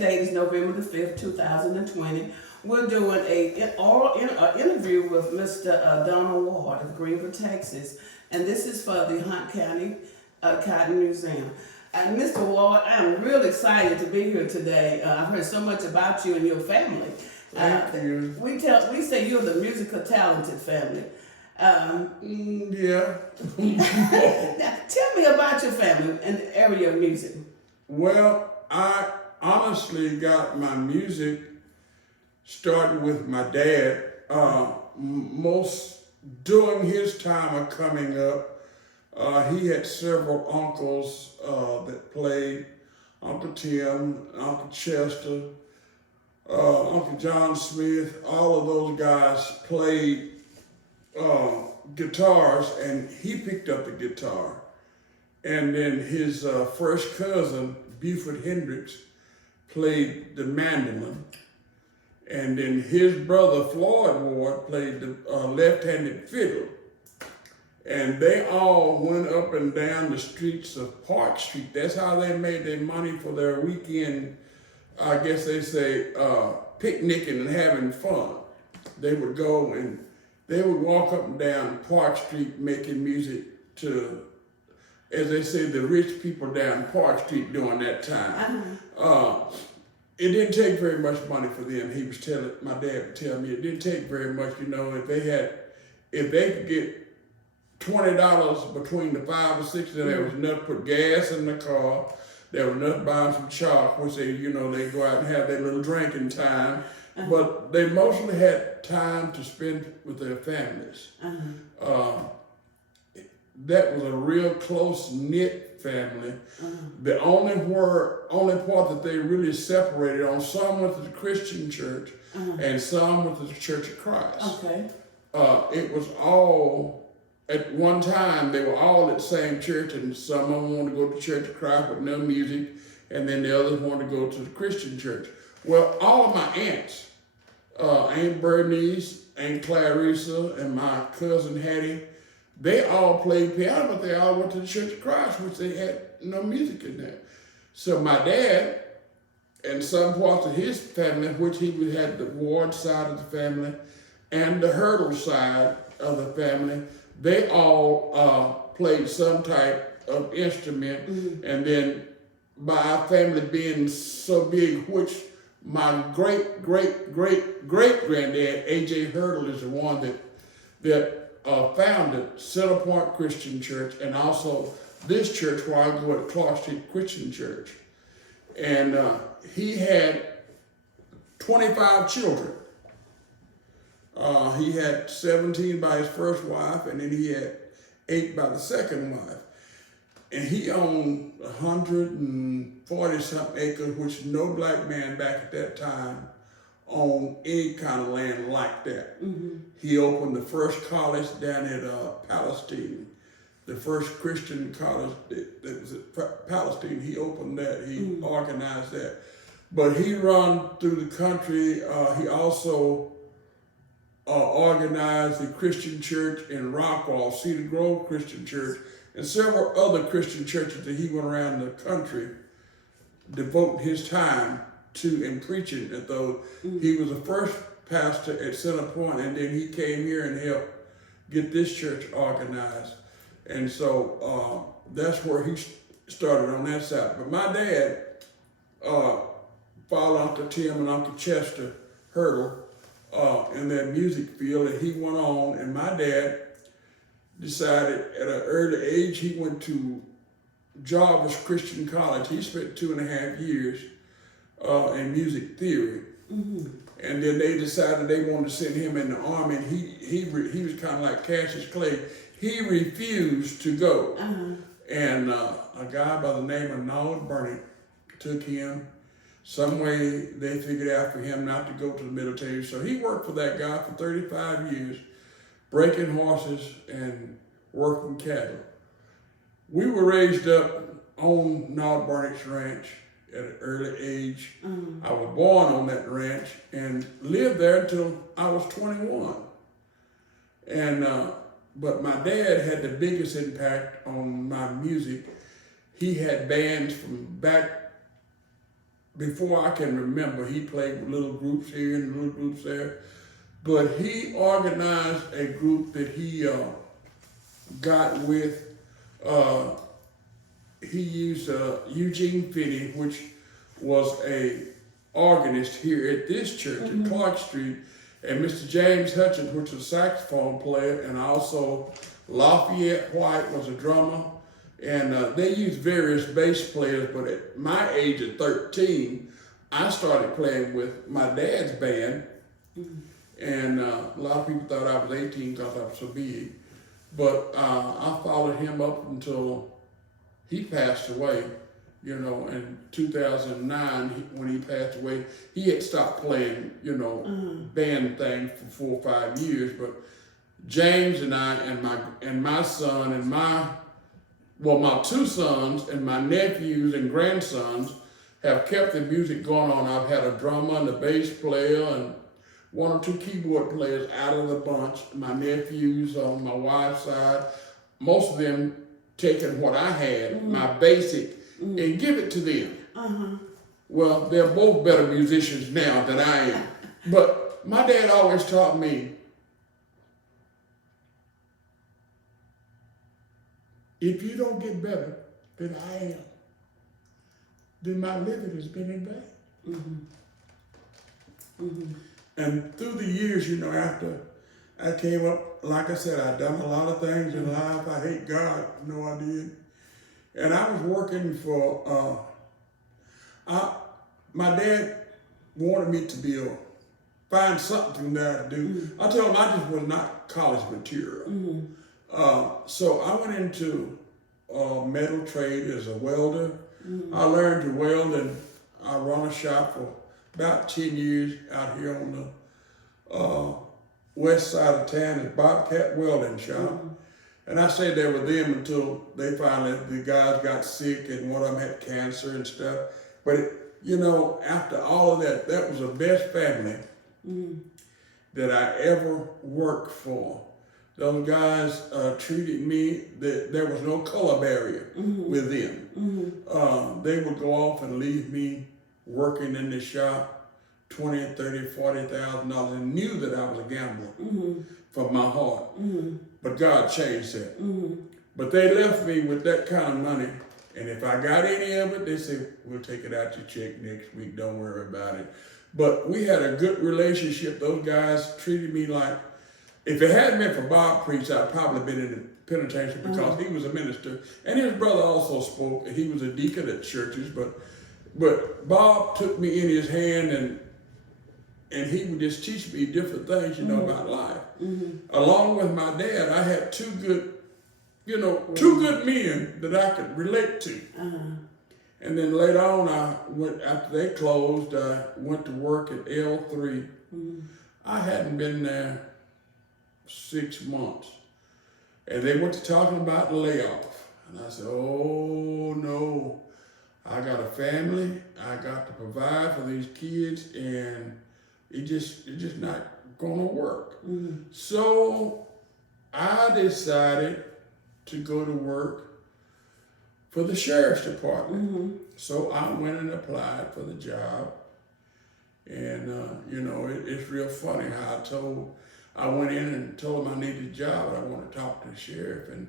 Today is November the 5th, 2020. We're doing an oral interview with Mr. Donald Ward of Greenville, Texas. And this is for the Hunt County Cotton Museum. And Mr. Ward, I'm really excited to be here today. I've heard so much about you and your family. Thank you. We say you're the musical talented family. Yeah. Now, tell me about your family and the area of music. Well, I honestly got my music started with my dad. Most during his time of coming up, he had several uncles that played. Uncle Tim, Uncle Chester, Uncle John Smith. All of those guys played guitars, and he picked up the guitar. And then his first cousin, Buford Hendricks, played the mandolin. And then his brother, Floyd Ward, played the left-handed fiddle. And they all went up and down the streets of Park Street. That's how they made their money for their weekend, I guess they say, picnicking and having fun. They would go and they would walk up and down Park Street making music to, as they say, the rich people down Park Street during that time. It didn't take very much money for them. He was telling, my dad would tell me, it didn't take very much, you know, if they could get $20 between the 5 or 6, then there was enough to put gas in the car, there was enough to buy them some chalk, which they, you know, they go out and have their little drinking time. But they mostly had time to spend with their families. That was a real close-knit family. The only part that they really separated on, some went to the Christian church and some went to the Church of Christ. Okay. It was all, at one time, they were all at the same church, and some of them wanted to go to Church of Christ with no music, and then the others wanted to go to the Christian church. Well, all of my aunts, Aunt Bernice, Aunt Clarissa, and my cousin Hattie, they all played piano, but they all went to the Church of Christ, which they had no music in there. So my dad and some parts of his family, which he had the Ward side of the family and the Hurdle side of the family, they all played some type of instrument. And then by our family being so big, which my great-great-great-granddad, A.J. Hurdle, is the one that founded Center Point Christian Church, and also this church where I go to Clark Street Christian Church. And he had 25 children. He had 17 by his first wife, and then he had 8 by the second wife. And he owned 140-something acres, which no black man back at that time owned any kind of land like that. He opened the first college down at Palestine, the first Christian college that was at Palestine. He opened that, he organized that. But he run through the country. He also organized the Christian church in Rockwall, Cedar Grove Christian Church, and several other Christian churches that he went around the country devoting his time to in preaching. And though he was the first pastor at Center Point, and then he came here and helped get this church organized. And so that's where he started on that side. But my dad followed Uncle Tim and Uncle Chester Hurdle in that music field, and he went on. And my dad decided at an early age, he went to Jarvis Christian College. He spent 2.5 years in music theory. And then they decided they wanted to send him in the army, and he was kind of like Cassius Clay. He refused to go. And a guy by the name of Nolan Burnett took him. Some way they figured out for him not to go to the military. So he worked for that guy for 35 years, breaking horses and working cattle. We were raised up on Nolan Burnett's ranch at an early age. I was born on that ranch and lived there until I was 21. And but my dad had the biggest impact on my music. He had bands from back before I can remember, he played with little groups here and little groups there. But he organized a group that he got with. He used Eugene Finney, which was a organist here at this church in Clark Street, and Mr. James Hutchins, which was a saxophone player, and also Lafayette White was a drummer. And they used various bass players, but at my age of 13, I started playing with my dad's band. And a lot of people thought I was 18 because I was so big. But I followed him up until he passed away. You know, in 2009, when he passed away, he had stopped playing, you know, band things for 4 or 5 years. But James and I and my son and my 2 sons and my nephews and grandsons have kept the music going on. I've had a drummer and a bass player and 1 or 2 keyboard players out of the bunch. My nephews on my wife's side, most of them taking what I had, my basic, and give it to them. Well, they're both better musicians now than I am. But my dad always taught me, if you don't get better than I am, then my living has been in vain. And through the years, you know, after I came up, like I said, I'd done a lot of things in life. I hate God, no I did. And I was working for, my dad wanted me to find something that I'd do. I told him I just was not college material. So I went into metal trade as a welder. I learned to weld, and I run a shop for about 10 years out here on the west side of town, is Bobcat Welding Shop. And I stayed there with them until the guys got sick and one of them had cancer and stuff. But, you know, after all of that, that was the best family that I ever worked for. Those guys treated me, there was no color barrier with them. They would go off and leave me working in the shop, $20,000, $30,000, $40,000, and knew that I was a gambler from my heart. But God changed that. But they left me with that kind of money, and if I got any of it, they said, we'll take it out your check next week, don't worry about it. But we had a good relationship. Those guys treated me like, if it hadn't been for Bob Priest, I'd probably been in the penitentiary because he was a minister. And his brother also spoke, and he was a deacon at churches. But Bob took me in his hand, and he would just teach me different things, you know, about life. Along with my dad, I had 2 good, you know, 2 good men that I could relate to. And then later on, after they closed, I went to work at L3. I hadn't been there 6 months. And they went to talking about the layoff. And I said, oh no, I got a family, I got to provide for these kids, and it's just not gonna work. So I decided to go to work for the sheriff's department. So I went and applied for the job. And you know, it's real funny how I went in and told him I needed a job, and I want to talk to the sheriff. And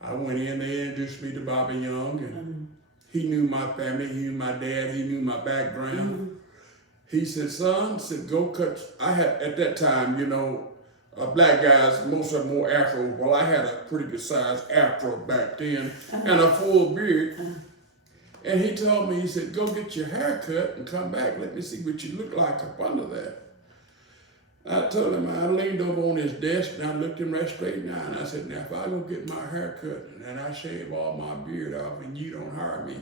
I went in, they introduced me to Bobby Young, and he knew my family, he knew my dad, he knew my background. He said, son, go cut. I had, at that time, you know, black guys, most of them wore afro. Well, I had a pretty good sized afro back then, and a full beard. And he told me, he said, go get your hair cut and come back. Let me see what you look like up under that. I told him, I leaned over on his desk and I looked him right straight in the eye, and I said, now if I go get my hair cut and I shave all my beard off and you don't hire me,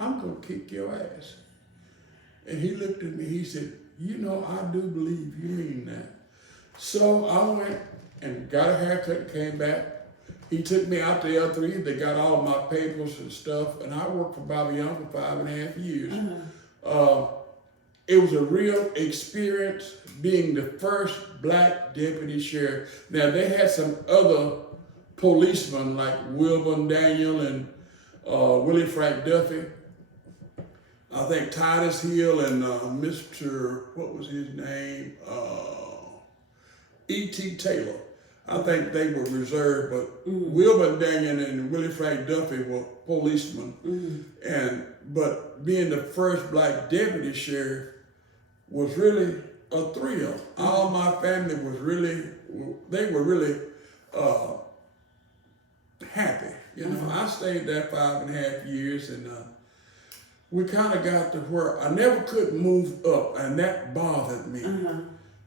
I'm gonna kick your ass. And he looked at me, he said, you know, I do believe you mean that. So I went and got a haircut and came back. He took me out to L3, they got all of my papers and stuff, and I worked for Bobby Young for 5.5 years. It was a real experience being the first black deputy sheriff. Now, they had some other policemen like Wilburn Daniel and Willie Frank Duffy. I think Titus Hill and Mr. what was his name? E.T. Taylor. I think they were reserved, but Wilbur Daniel and Willie Frank Duffy were policemen. But being the first black deputy sheriff was really a thrill. All my family was really, they were really happy. You know, I stayed there 5.5 years, and we kind of got to where I never could move up, and that bothered me.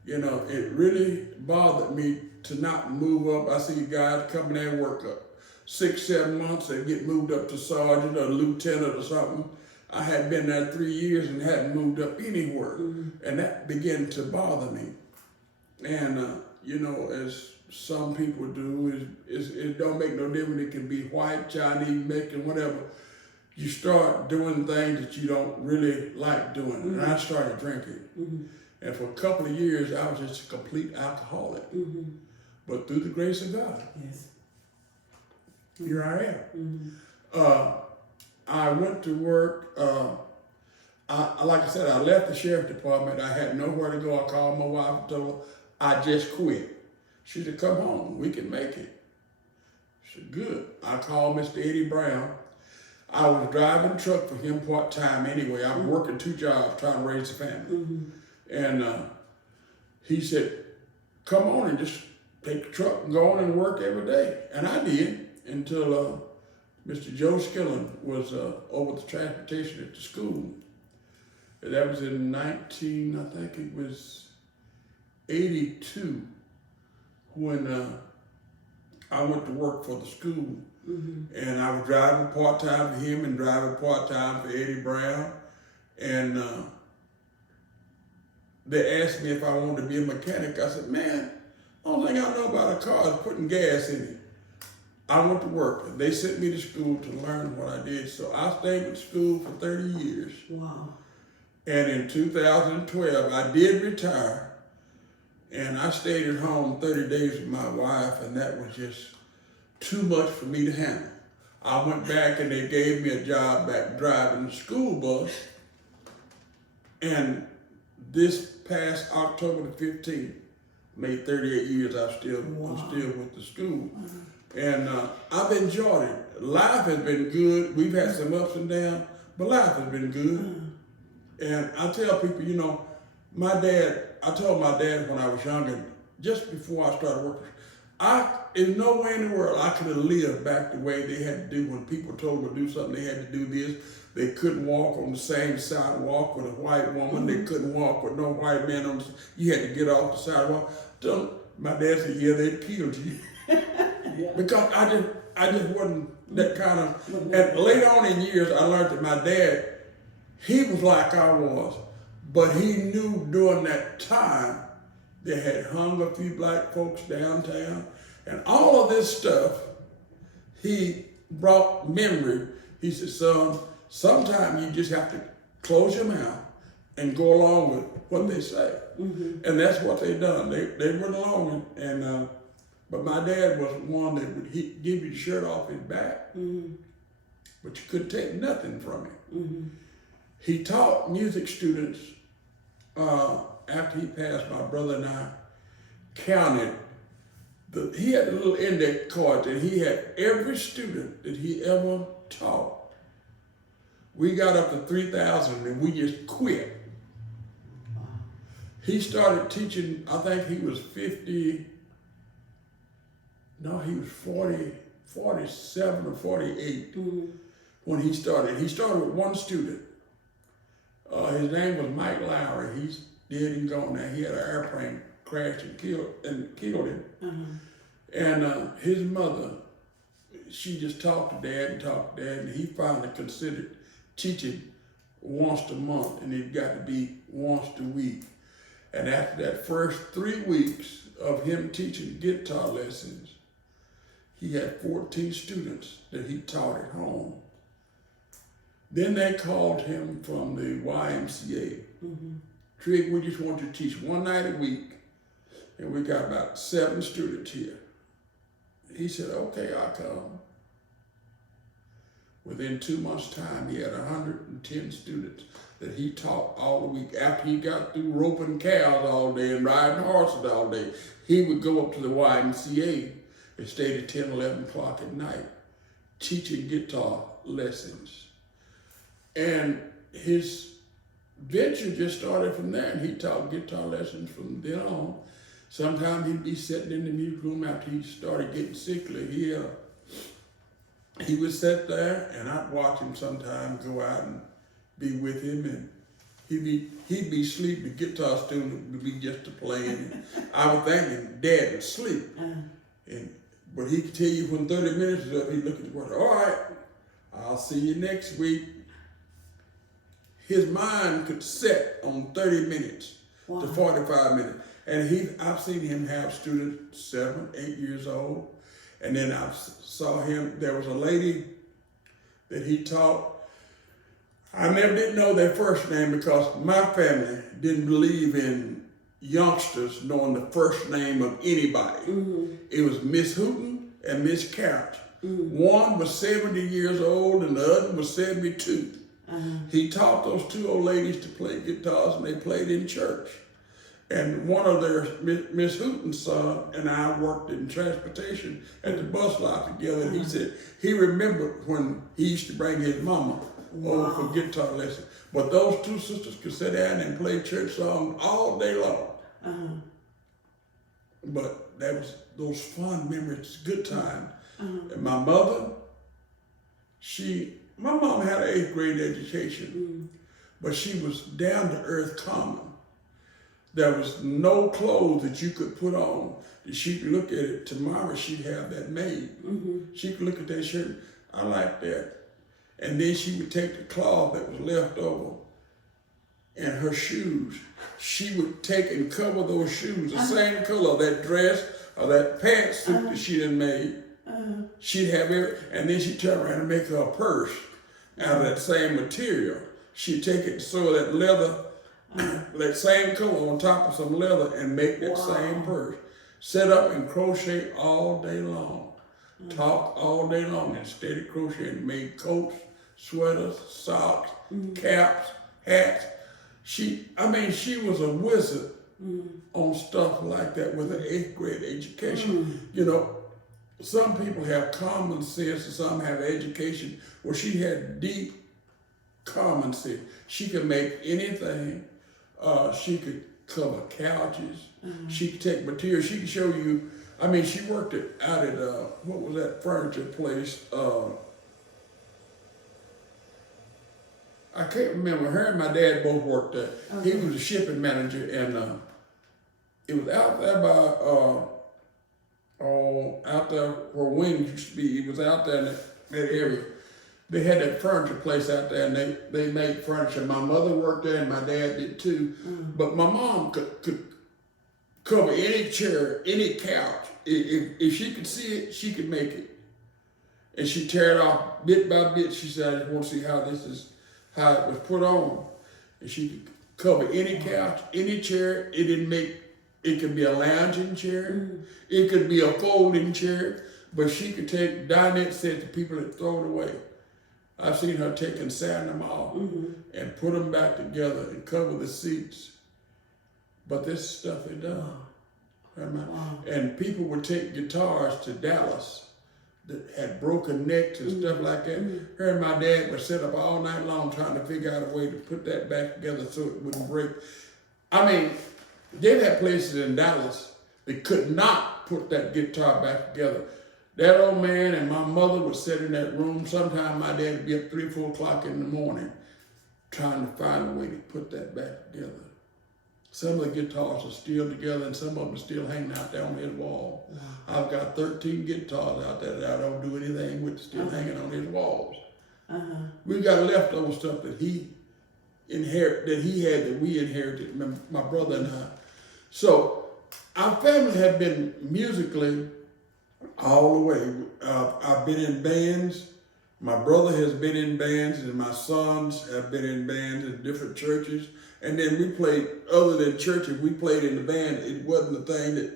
You know, it really bothered me to not move up. I see guys coming there and work up 6-7 months and get moved up to sergeant or lieutenant or something. I had been there 3 years and hadn't moved up anywhere, and that began to bother me. And you know, as some people do, it don't make no difference. It can be white, Chinese, Mexican, whatever. You start doing things that you don't really like doing. And I started drinking. And for a couple of years, I was just a complete alcoholic. But through the grace of God, here I am. I went to work. Like I said, I left the sheriff department. I had nowhere to go. I called my wife and told her I just quit. She said, come home, we can make it. I said, good. I called Mr. Eddie Brown. I was driving truck for him part-time anyway. I was working 2 jobs trying to raise a family. And he said, come on and just take the truck and go on and work every day. And I did until Mr. Joe Skillen was over the transportation at the school. And that was in I think it was 82, when I went to work for the school. And I was driving part-time for him and driving part-time for Eddie Brown. And they asked me if I wanted to be a mechanic. I said, man, the only thing I know about a car is putting gas in it. I went to work. They sent me to school to learn what I did. So I stayed with school for 30 years. Wow. And in 2012, I did retire. And I stayed at home 30 days with my wife, and that was just too much for me to handle. I went back and they gave me a job back driving the school bus. And this past October the 15th, made 38 years, I'm still with the school. And I've enjoyed it. Life has been good. We've had some ups and downs, but life has been good. And I tell people, you know, I told my dad when I was younger, just before I started working, in no way in the world I could have lived back the way they had to do when people told them to do something, they had to do this. They couldn't walk on the same sidewalk with a white woman. They couldn't walk with no white man on you had to get off the sidewalk. My dad said, yeah, they'd killed you. Because I just wasn't that kind of, and later on in years, I learned that my dad, he was like I was, but he knew during that time they had hung a few black folks downtown, and all of this stuff, he brought memory. He said, son, sometimes you just have to close your mouth and go along with what they say. And that's what they done. They went along, and but my dad was one that would give you the shirt off his back, but you couldn't take nothing from him. He taught music students, after he passed, my brother and I counted, he had a little index card that he had every student that he ever taught. We got up to 3,000 and we just quit. He started teaching, I think he was 47 or 48 when he started. He started with one student. His name was Mike Lowry. He's dead and gone now. He had an airplane crash and killed him. And his mother, she just talked to Dad, and he finally considered teaching once a month, and it got to be once a week. And after that first 3 weeks of him teaching guitar lessons, he had 14 students that he taught at home. Then they called him from the YMCA. Trig, we just want you to teach one night a week, and we got about 7 students here. He said, okay, I'll come. Within 2 months' time, he had 110 students that he taught all the week. After he got through roping cows all day and riding horses all day, he would go up to the YMCA and stay to 10, 11 o'clock at night, teaching guitar lessons. And his venture just started from there, and he taught guitar lessons from then on. Sometimes he'd be sitting in the music room after he started getting sickly. He would sit there, and I'd watch him sometimes go out and be with him, and he'd be asleep. The guitar student would be just playing. I was thinking Dad would sleep, but he could tell you when 30 minutes is up, he'd look at the watch. All right, I'll see you next week. His mind could set on 30 minutes to 45 minutes. And I've seen him have students 7, 8 years old. And then I saw him, there was a lady that he taught. I never did know their first name because my family didn't believe in youngsters knowing the first name of anybody. It was Miss Hooten and Miss Couch. One was 70 years old and the other was 72. He taught those 2 old ladies to play guitars, and they played in church. And one of their, Miss Hooten's son and I worked in transportation at the bus lot together. And he said he remembered when he used to bring his mama over for guitar lessons. But those 2 sisters could sit down and play church songs all day long. But that was those fun memories, good time. And my mother, my mom had an 8th grade education, but she was down to earth common. There was no clothes that you could put on that she could look at it. Tomorrow she'd have that made. She could look at that shirt, I like that. And then she would take the cloth that was left over and her shoes. She would take and cover those shoes, the same color, that dress or that pantsuit that she done made. She'd have it, and then she'd turn around and make her a purse out of that same material. She'd take it and sew that leather, that same color on top of some leather and make that same purse. Set up and crochet all day long. Talk all day long and steady crocheting. Made coats, sweaters, socks, caps, hats. She was a wizard on stuff like that with an 8th grade education. You know, some people have common sense and some have education. Well, she had deep common sense. She could make anything. She could cover couches. She could take material. She could show you. I mean, she worked out at what was that furniture place? I can't remember. Her and my dad both worked there. He was a shipping manager, and it was out there by out there where Wings used to be. It was out there in that area. They had that furniture place out there, and they made furniture. My mother worked there, and my dad did too. But my mom could cover any chair, any couch. If she could see it, she could make it. And she'd tear it off bit by bit. She said, I just want to see how it was put on. And she could cover any couch, any chair. It could be a lounging chair. It could be a folding chair. But she could take dinette sets that people had thrown away. I've seen her take and sand them off and put them back together and cover the seats. But this stuff they done. And people would take guitars to Dallas that had broken necks and stuff like that. Her and my dad would sit up all night long trying to figure out a way to put that back together so it wouldn't break. I mean, they've had places in Dallas that could not put that guitar back together. That old man and my mother would sit in that room. Sometimes my dad would be up 3, 4 o'clock in the morning trying to find a way to put that back together. Some of the guitars are still together and some of them are still hanging out there on his wall. I've got 13 guitars out there that I don't do anything with, still hanging on his walls. We've got leftover stuff that he had that we inherited, my brother and I. So our family had been musically all the way. I've been in bands. My brother has been in bands, and my sons have been in bands in different churches. And then we played, other than churches, we played in the band. It wasn't the thing that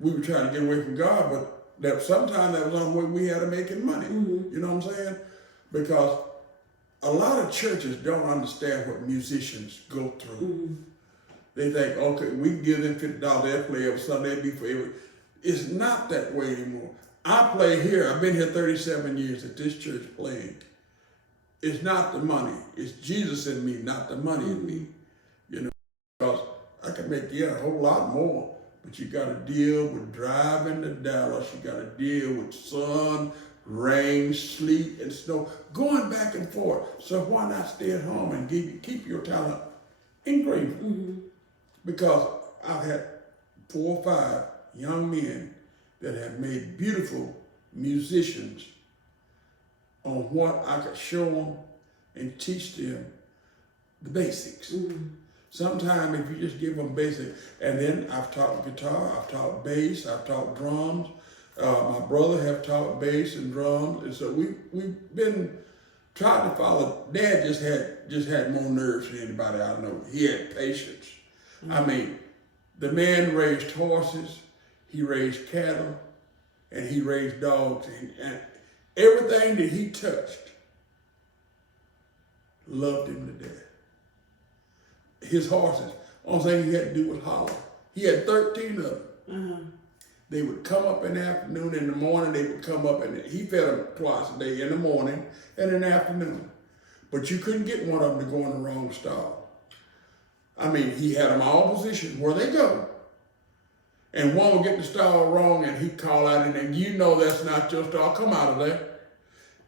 we were trying to get away from God, but that sometimes that was the only way we had of making money. You know what I'm saying? because a lot of churches don't understand what musicians go through. They think, okay, we can give them $50, they'll play every Sunday, they'll be forever. It's not that way anymore. I play here, I've been here 37 years at this church playing. It's not the money, it's Jesus in me, not the money in me. You know, because I can make a whole lot more, but you gotta deal with driving to Dallas, you gotta deal with sun, rain, sleet, and snow, going back and forth. So why not stay at home and keep your talent in Greenville? Because I've had 4 or 5 young men that have made beautiful musicians on what I could show them and teach them the basics. Sometimes if you just give them basic, and then I've taught guitar, I've taught bass, I've taught drums. My brother have taught bass and drums, and so we've been trying to follow. Dad just had more nerves than anybody I know. He had patience. I mean, the man raised horses, he raised cattle, and he raised dogs, and everything that he touched loved him to death. His horses, only thing he had to do was holler. He had 13 of them. They would come up in the afternoon, in the morning they would come up, and he fed them twice a day, in the morning and in the afternoon. But you couldn't get one of them to go in the wrong stall. I mean, he had them all positioned where they go. And one would get the stall wrong, and he'd call out, and you know that's not your stall, come out of there.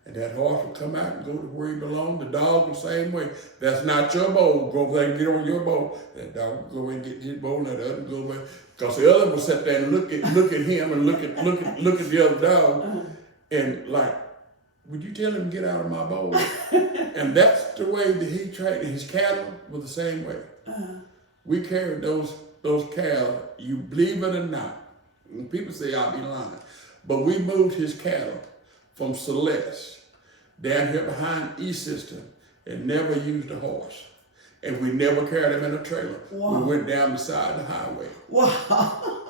And that horse would come out and go to where he belonged. The dog the same way. That's not your bowl. Go over there and get on your bowl. That dog would go and get his bowl, and that other would go away. Because the other would sit there and look at him and look at the other dog, and like, would you tell him to get out of my bowl? And that's the way that he trained. His cattle were the same way. We carried those cattle, you believe it or not. And people say I'll be lying, but we moved his cattle from Celeste down here behind E-System and never used a horse. And we never carried him in a trailer. Wow. We went down beside the highway. Wow.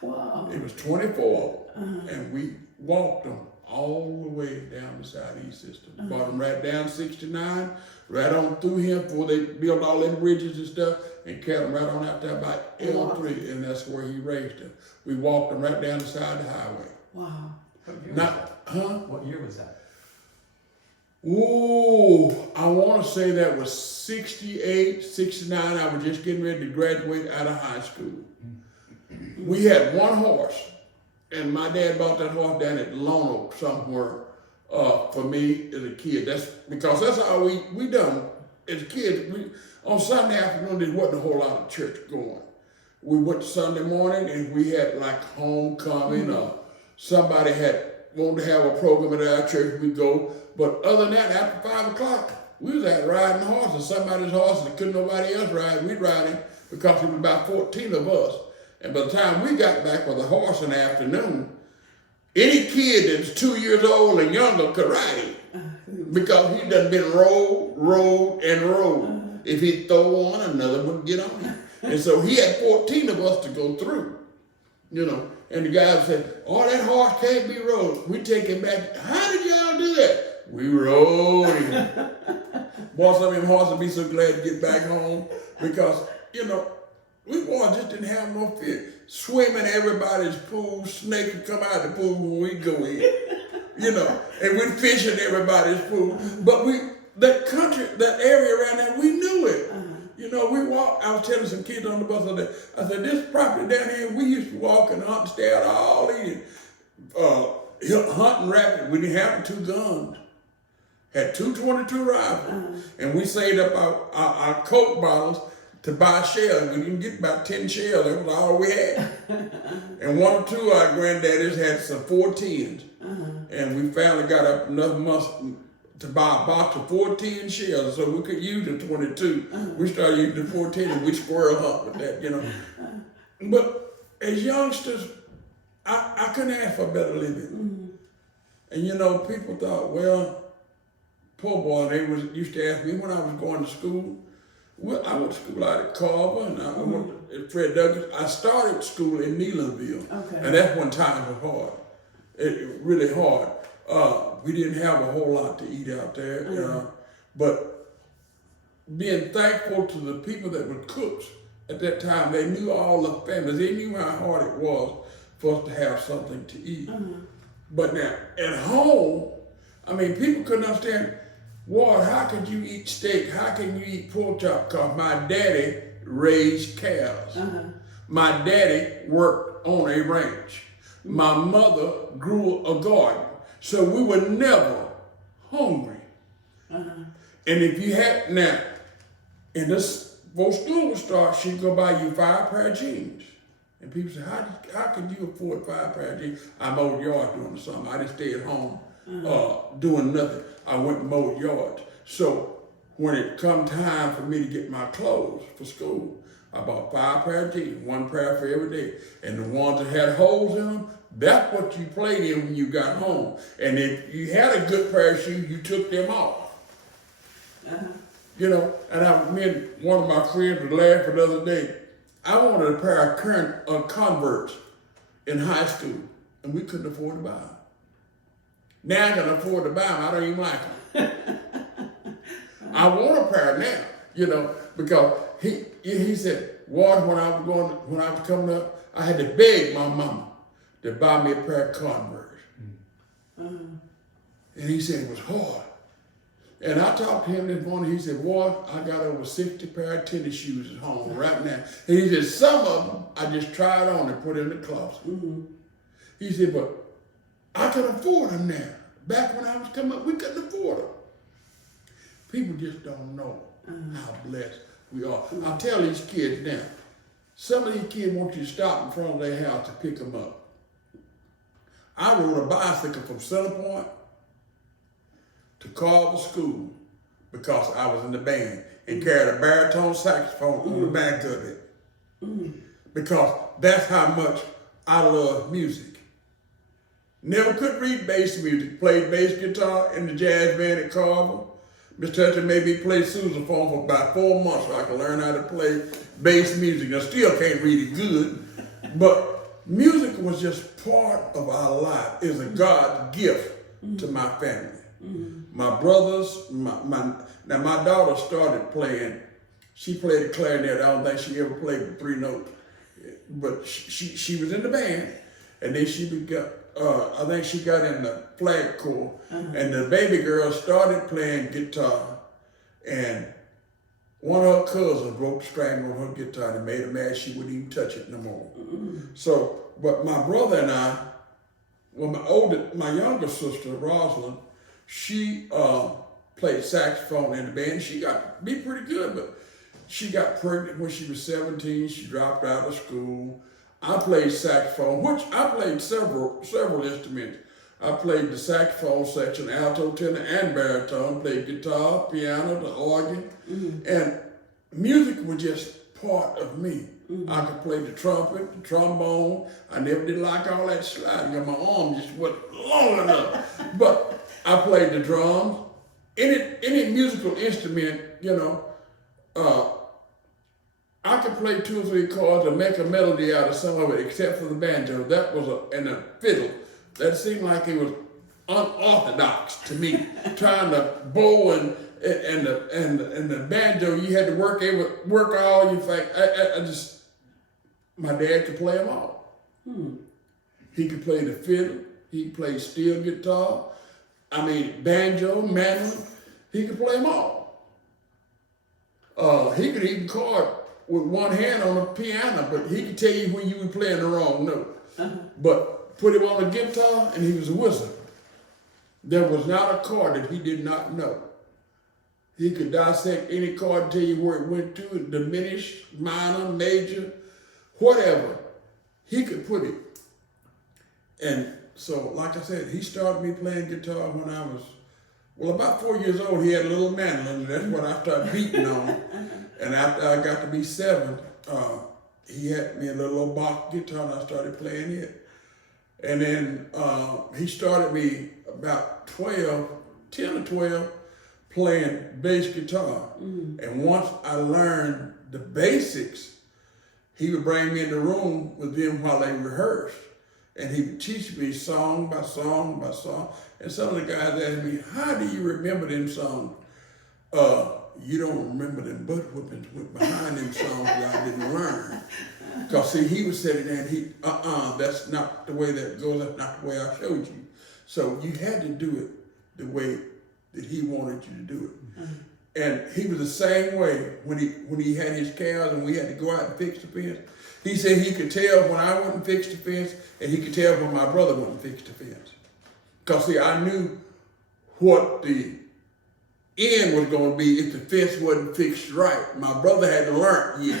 Wow. It was 24 of them, and we walked them all the way down beside E-System. Brought them right down 69, right on through here before they built all them bridges and stuff, and carried them right on out there by L3, and that's where he raised them. We walked them right down beside the highway. Wow. What year was that? What year was that? Ooh, I want to say that was 68, 69. I was just getting ready to graduate out of high school. We had one horse, and my dad bought that horse down at Lone Oak somewhere for me as a kid. That's because that's how we done as kids. On Sunday afternoon, there wasn't a whole lot of church going. We went Sunday morning, and we had like homecoming, or somebody had wanted to have a program at our church, we'd go. But other than that, after 5 o'clock, we was out riding horses. Somebody's horses that couldn't nobody else ride, we'd ride him because there was about 14 of us. And by the time we got back with a horse in the afternoon, any kid that's 2 years old and younger could ride him because he done been rolled. If he'd throw one, another would get on him. And so he had 14 of us to go through, you know. And the guy said, oh, that horse can't be rode. We take him back. How did y'all do that? We rode him. Boy, some of them horses would be so glad to get back home because, you know, we boys just didn't have no fear. Swimming everybody's pool, snakes would come out of the pool when we go in, you know, and we'd fish in everybody's pool. But that country, that area around there, we knew it. You know, we walked, I was telling some kids on the bus the other day, I said, this property down here, we used to walk and hunt and stay out all evening. Hunting rabbit, we didn't have 2 guns. Had 2 .22 rifles. And we saved up our Coke bottles to buy shells. We didn't get about 10 shells, that was all we had. And 1 or 2 of our granddaddies had some 410s. And we finally got up enough muscle to buy a box of 14 shells so we could use the 22. We started using the 14 and we squirrel hunt with that, you know. But as youngsters, I couldn't ask for a better living. And you know, people thought, well, poor boy, they used to ask me when I was going to school. Well, I went to school out at Carver and I went at Fred Douglass. I started school in Neelanville. Okay. And that's when times were hard. Really hard. We didn't have a whole lot to eat out there, but being thankful to the people that were cooks at that time, they knew all the families. They knew how hard it was for us to have something to eat. But now, at home, I mean, people couldn't understand, Ward, how could you eat steak? How can you eat pork chop? Because my daddy raised cows. My daddy worked on a ranch. My mother grew a garden. So we were never hungry. And if you had, now, in this, before school would start, she'd go buy you 5 pair of jeans. And people say, how can you afford 5 pair of jeans? I mowed yards during the summer. I didn't stay at home doing nothing. I went and mowed yards. So when it come time for me to get my clothes for school, I bought 5 pair of jeans, 1 pair for every day. And the ones that had holes in them, that's what you played in when you got home. And if you had a good pair of shoes, you took them off. You know, and me and one of my friends was laughing the other day. I wanted a pair of Converse in high school, and we couldn't afford to buy them. Now I can afford to buy them. I don't even like them. I want a pair now, you know, because he said, Ward, when I was coming up, I had to beg my mama to buy me a pair of Converse. And he said it was hard. And I talked to him this morning. He said, Ward, I got over 60 pair of tennis shoes at home right now. And he said, some of them I just tried on and put in the closet. He said, but I can afford them now. Back when I was coming up, we couldn't afford them. People just don't know how blessed we are. I tell these kids now, some of these kids want you to stop in front of their house to pick them up. I rode a bicycle from Center Point to Carver School because I was in the band and carried a baritone saxophone on the back of it. Because that's how much I love music. Never could read bass music, played bass guitar in the jazz band at Carver. Mr. Hutchins made me play sousaphone for about 4 months so I could learn how to play bass music. I still can't read it good, but music was just part of our life. It was a God gift to my family. My brothers, now my daughter started playing. She played the clarinet. I don't think she ever played with 3 notes, but she was in the band, and then she got. I think she got in the flag corps, and the baby girl started playing guitar, and one of her cousins broke the string on her guitar and made her mad she wouldn't even touch it no more. So, but my brother and I, well, my younger sister, Rosalind, she played saxophone in the band. She got to be pretty good, but she got pregnant when she was 17. She dropped out of school. I played saxophone, which I played several instruments. I played the saxophone section, alto, tenor, and baritone. Played guitar, piano, the organ, and music was just part of me. I could play the trumpet, the trombone. I never did like all that sliding. My arm just wasn't long enough. But I played the drums. Any musical instrument, you know, I could play 2 or 3 chords and make a melody out of some of it, except for the banjo. That was and the fiddle. That seemed like it was unorthodox to me. Trying to bow and the banjo, you had to work all you think. My dad could play them all. He could play the fiddle. He could play steel guitar. I mean, banjo, mandolin. He could play them all. He could even chord with one hand on the piano, but he could tell you when you were playing the wrong note. But put him on a guitar and he was a wizard. There was not a chord that he did not know. He could dissect any chord and tell you where it went to, diminished, minor, major, whatever. He could put it. And so, like I said, he started me playing guitar when I was, well, about 4 years old. He had a little mandolin, and that's what I started beating on. And after I got to be 7, he had me a little old box guitar, and I started playing it. And then he started me about 10 or 12, playing bass guitar. And once I learned the basics, he would bring me in the room with them while they rehearsed. And he would teach me song by song by song. And some of the guys asked me, how do you remember them songs? You don't remember them butt whoopings went behind them songs that I didn't learn. Because see, he was sitting there and he, that's not the way that goes, that's not the way I showed you. So you had to do it the way that he wanted you to do it. Mm-hmm. And he was the same way when he had his cows and we had to go out and fix the fence. He said he could tell when I went and fixed the fence, and he could tell when my brother went and fixed the fence. Because see, I knew what the end was going to be if the fence wasn't fixed right. My brother hadn't learned yet.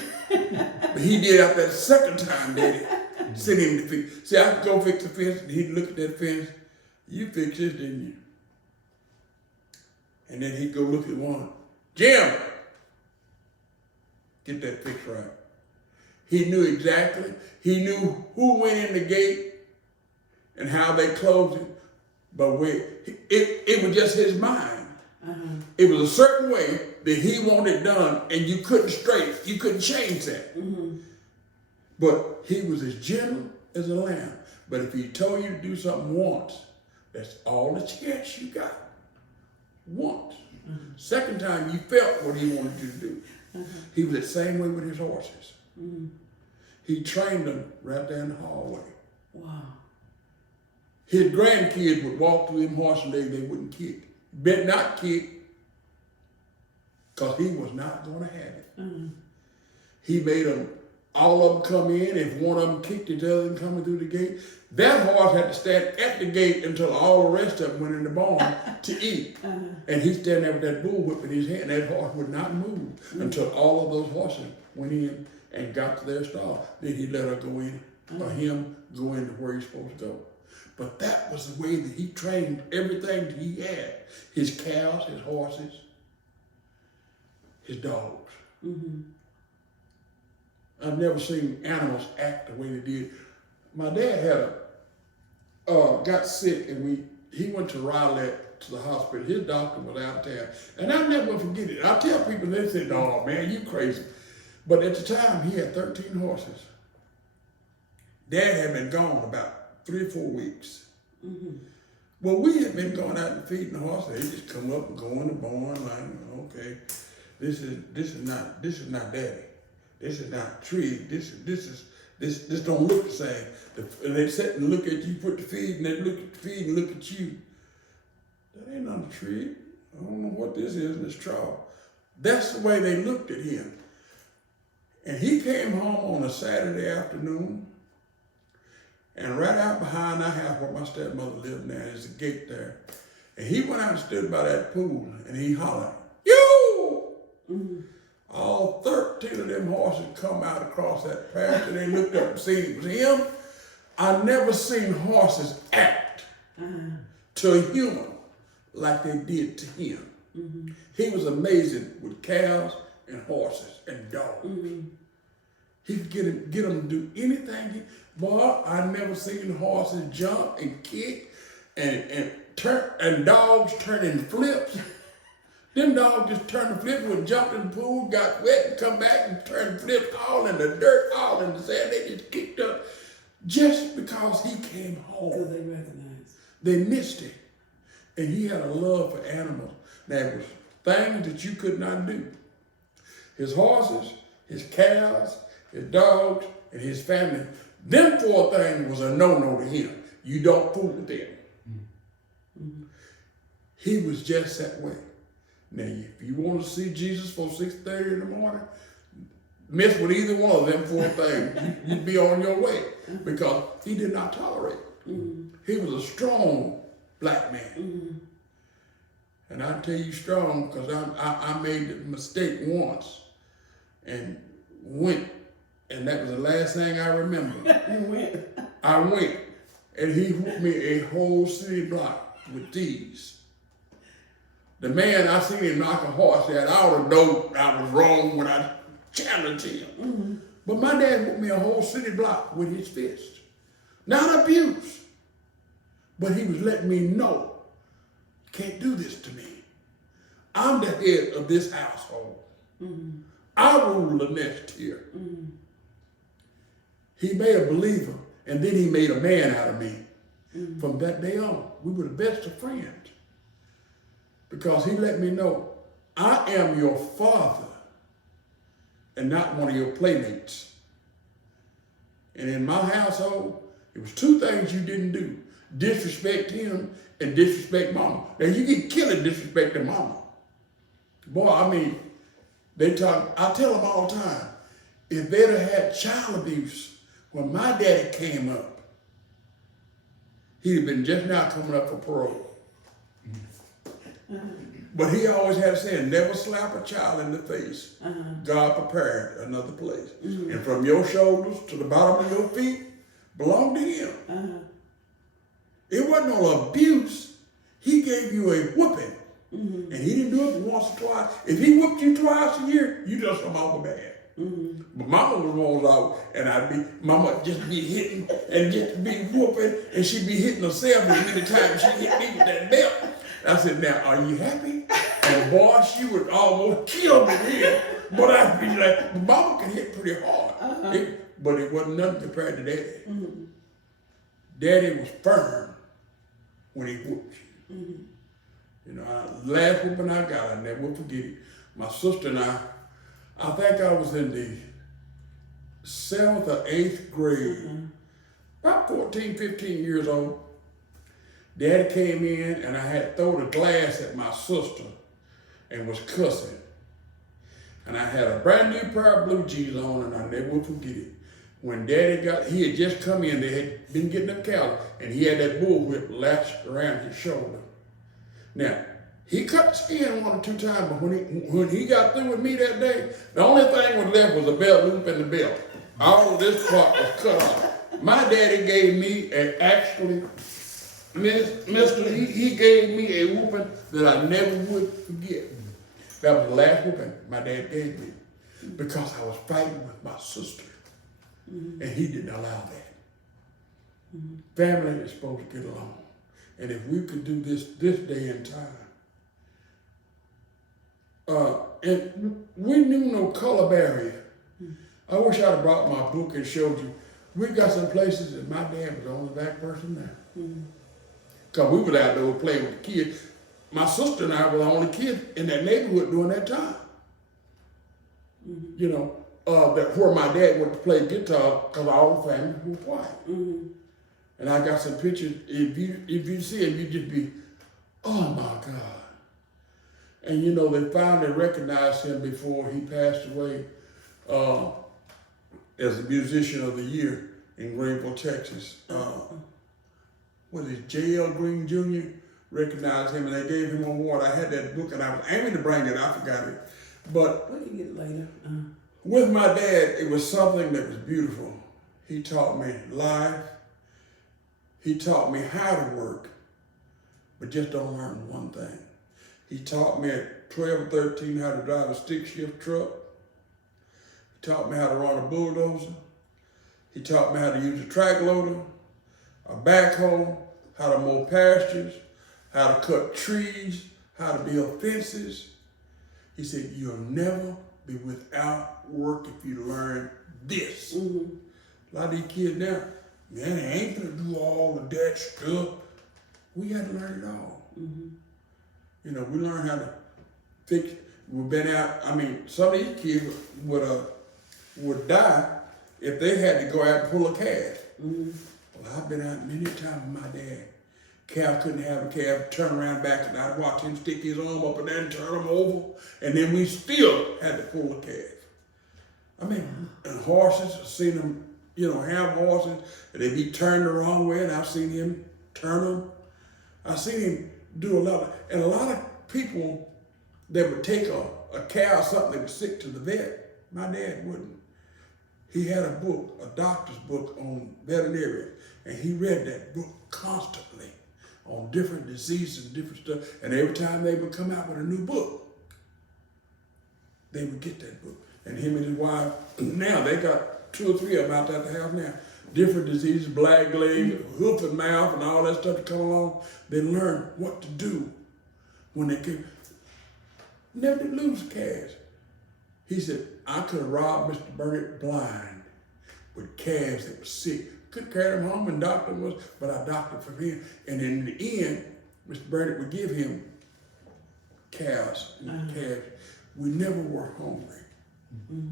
But he did after that second time, Daddy. Sent him to fix. See, I could go fix the fence, and he'd look at that fence. You fixed this, didn't you? And then he'd go look at one. Jim, get that fixed right. He knew exactly. He knew who went in the gate and how they closed it. But it was just his mind. Uh-huh. It was a certain way that he wanted done, and you couldn't change that. Mm-hmm. But he was as gentle as a lamb. But if he told you to do something once, that's all the chance you got. Once. Mm-hmm. Second time, you felt what he wanted you to do. Mm-hmm. He was the same way with his horses. Mm-hmm. He trained them right down the hallway. Wow. His grandkids would walk through them horse legs, they wouldn't kick. Better not kick, because he was not going to have it. Mm-hmm. He made them, all of them come in. If one of them kicked it, the other coming through the gate. That horse had to stand at the gate until all the rest of them went in the barn to eat. Uh-huh. And he'd stand there with that bullwhip in his hand. That horse would not move until all of those horses went in and got to their stall. Then he'd let her go in, or him go into where he's supposed to go. But that was the way that he trained everything that he had. His cows, his horses, his dogs. Mm-hmm. I've never seen animals act the way they did. My dad had got sick, and he went to Raleigh to the hospital. His doctor was out there, and I'll never forget it. I tell people, they say, "Oh man, you crazy," but at the time he had 13 horses. Dad had been gone about 3 or 4 weeks. Mm-hmm. Well, we had been going out and feeding the horses. They just come up and go in the barn like, okay, this is not Daddy. This is not tree. This don't look the same. And they sit and look at you, put the feed, and they look at the feed and look at you. That ain't not a tree. I don't know what this is in this trough. That's the way they looked at him. And he came home on a Saturday afternoon, and right out behind our house where my stepmother lived now, there's a gate there. And he went out and stood by that pool, and he hollered, "You!" Mm-hmm. All 13 of them horses come out across that pasture. They looked up and seen it was him. I never seen horses act to a human like they did to him. Mm-hmm. He was amazing with cows and horses and dogs. Mm-hmm. He could get them to do anything. Boy, I never seen horses jump and kick and turn, and dogs turning flips. Them dogs just turned and flipped, would jump in the pool, got wet, and come back and turn and flip all in the dirt, all in the sand. They just kicked up just because he came home. Because they recognized. They missed it. And he had a love for animals. That was things that you could not do. His horses, his cows, his dogs, and his family, them 4 things was a no-no to him. You don't fool with them. Mm-hmm. He was just that way. Now, if you want to see Jesus for 6:30 in the morning, mess with either one of them 4 things, you'd be on your way, because he did not tolerate it. Mm-hmm. He was a strong black man. Mm-hmm. And I tell you strong because I made the mistake once and went, and that was the last thing I remember. You went. I went, and he whooped me a whole city block with these. The man, I seen him knock a horse that I would have known I was wrong when I challenged him. Mm-hmm. But my dad whooped me a whole city block with his fist. Not abuse, but he was letting me know, can't do this to me. I'm the head of this household. Mm-hmm. I rule the nest here. Mm-hmm. He made a believer, And then he made a man out of me. From that day on, we were the best of friends. Because he let me know, I am your father and not one of your playmates. And in my household, it was two things you didn't do. Disrespect him and disrespect mama. Now you get killed disrespecting mama. Boy, I mean, I tell them all the time, if they'd have had child abuse when my daddy came up, he'd have been just now coming up for parole. But he always had a saying, never slap a child in the face. God prepared another place. And from your shoulders to the bottom of your feet belong to him. It wasn't no abuse. He gave you a whooping. And he didn't do it once or twice. If he whooped you twice a year, you just some mama bad. But mama was rolls out, and mama just be hitting and just be whooping, and she'd be hitting herself as many times she hit me with that belt. I said, now, are you happy? And boy, she would almost kill me then. But I'd be like, mama can hit pretty hard. But it wasn't nothing compared to daddy. Daddy was firm when he whooped you. You know, last whooping I got, I never will forget it. My sister and I think I was in the 7th or 8th grade, about 14, 15 years old. Daddy came in and I had thrown a glass at my sister and was cussing. And I had a brand new pair of blue jeans on, and I never will forget it. When Daddy he had just come in, they had been getting up cattle, and he had that bullwhip latched around his shoulder. Now, he cut the skin 1 or 2 times, but when he got through with me that day, the only thing was left was a belt loop and the belt. All of this part was cut off. My daddy gave me he gave me a whooping that I never would forget. That was the last whooping my dad gave me because I was fighting with my sister, and he didn't allow that. Family is supposed to get along. And if we could do this day and time, and we knew no color barrier. I wish I'd have brought my book and showed you. We got some places that my dad was the only black person there. Because we were out there playing with the kids. My sister and I were the only kids in that neighborhood during that time. You know, where my dad went to play guitar because all the family was white. And I got some pictures. If you see it, you just be, oh my God. And you know, they finally recognized him before he passed away as a musician of the year in Greenville, Texas. What is it, J.L. Green Jr. recognized him, and they gave him an award. I had that book, and I was aiming to bring it. I forgot it. But we can get it later. With my dad, it was something that was beautiful. He taught me life. He taught me how to work, but just don't learn one thing. He taught me at 12 or 13 how to drive a stick shift truck. He taught me how to run a bulldozer. He taught me how to use a track loader, a backhoe, how to mow pastures, how to cut trees, how to build fences. He said, you'll never be without work if you learn this. A lot of these kids now, man, they ain't gonna do all of that stuff. We got to learn it all. You know, we learn how to fix. We've been out. I mean, some of these kids would die if they had to go out and pull a calf. Well, I've been out many times with my dad. Calf couldn't have a calf, turn around back, and I'd watch him stick his arm up and down, turn him over, and then we still had to pull a calf. I mean, and horses, I've seen them, you know, have horses, and they be turned the wrong way, and I've seen him turn them. I've seen him do a lot of people that would take a cow or something that was sick to the vet. My dad wouldn't. He had a book, a doctor's book on veterinarian, and he read that book constantly on different diseases and different stuff. And every time they would come out with a new book, they would get that book. And him and his wife, now they got 2 or 3 of them out at the house now. Different diseases, black leg, hoof and mouth, and all that stuff that come along. They learn what to do when they came. Never did lose calves. He said, I could have robbed Mr. Burnett blind with calves that were sick. could carry him home and doctor him, but I doctored for him. And in the end, Mr. Burnett would give him cows and calves. We never were hungry.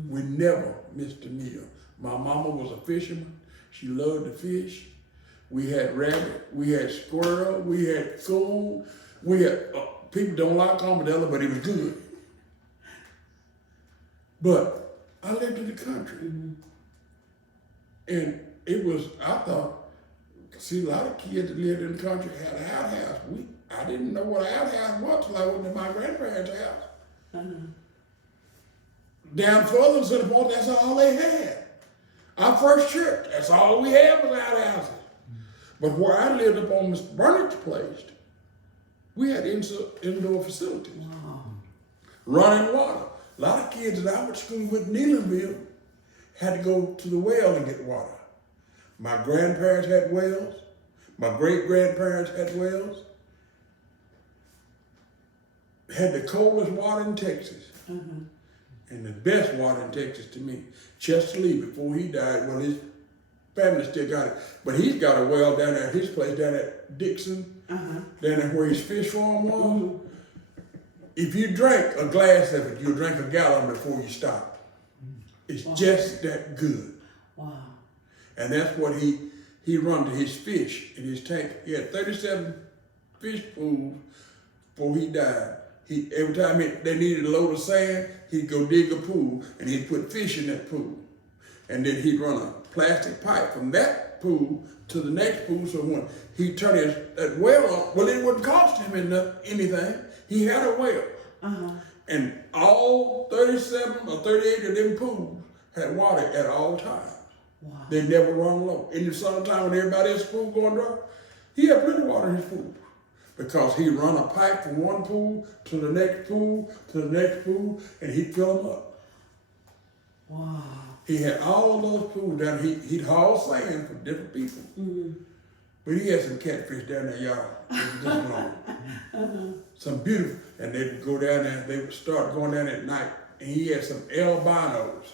We never missed a meal. My mama was a fisherman. She loved to fish. We had rabbit, we had squirrel, we had coon, we had, people don't like armadillo, but it was good. But I lived in the country. And it was, I thought, see, a lot of kids that lived in the country had an outhouse. I didn't know what an outhouse was till I went to my grandparents' house. Down further in Center Point, that's all they had. Our first church, that's all we had was outhouses. But where I lived up on Mr. Burnett's place, we had indoor facilities. Wow. Running water. A lot of kids that I went to school with in Neelanville had to go to the well and get water. My grandparents had wells. My great-grandparents had wells. Had the coldest water in Texas. And the best water in Texas to me. Chester Lee, before he died, well, his family still got it. But he's got a well down there at his place, down at Dixon, down there where his fish farm was. If you drank a glass of it, you'll drink a gallon before you stop. It's just that good. Wow. And that's what he run to his fish in his tank. He had 37 fish pools before he died. Every time they needed a load of sand, he'd go dig a pool and he'd put fish in that pool. And then he'd run a plastic pipe from that pool to the next pool. So when he turned that well on, well, it wouldn't cost him anything. He had a well. And all 37 or 38 of them pools had water at all times. Wow. They never run low. In the summertime when everybody else's pool going dry, he had plenty of water in his pool. Because he'd run a pipe from one pool to the next pool to the next pool, and he'd fill them up. Wow. He had all of those pools down. He'd haul sand for different people. But he had some catfish down there, y'all. Some beautiful. And they'd go down there, they would start going down at night, and he had some albinos,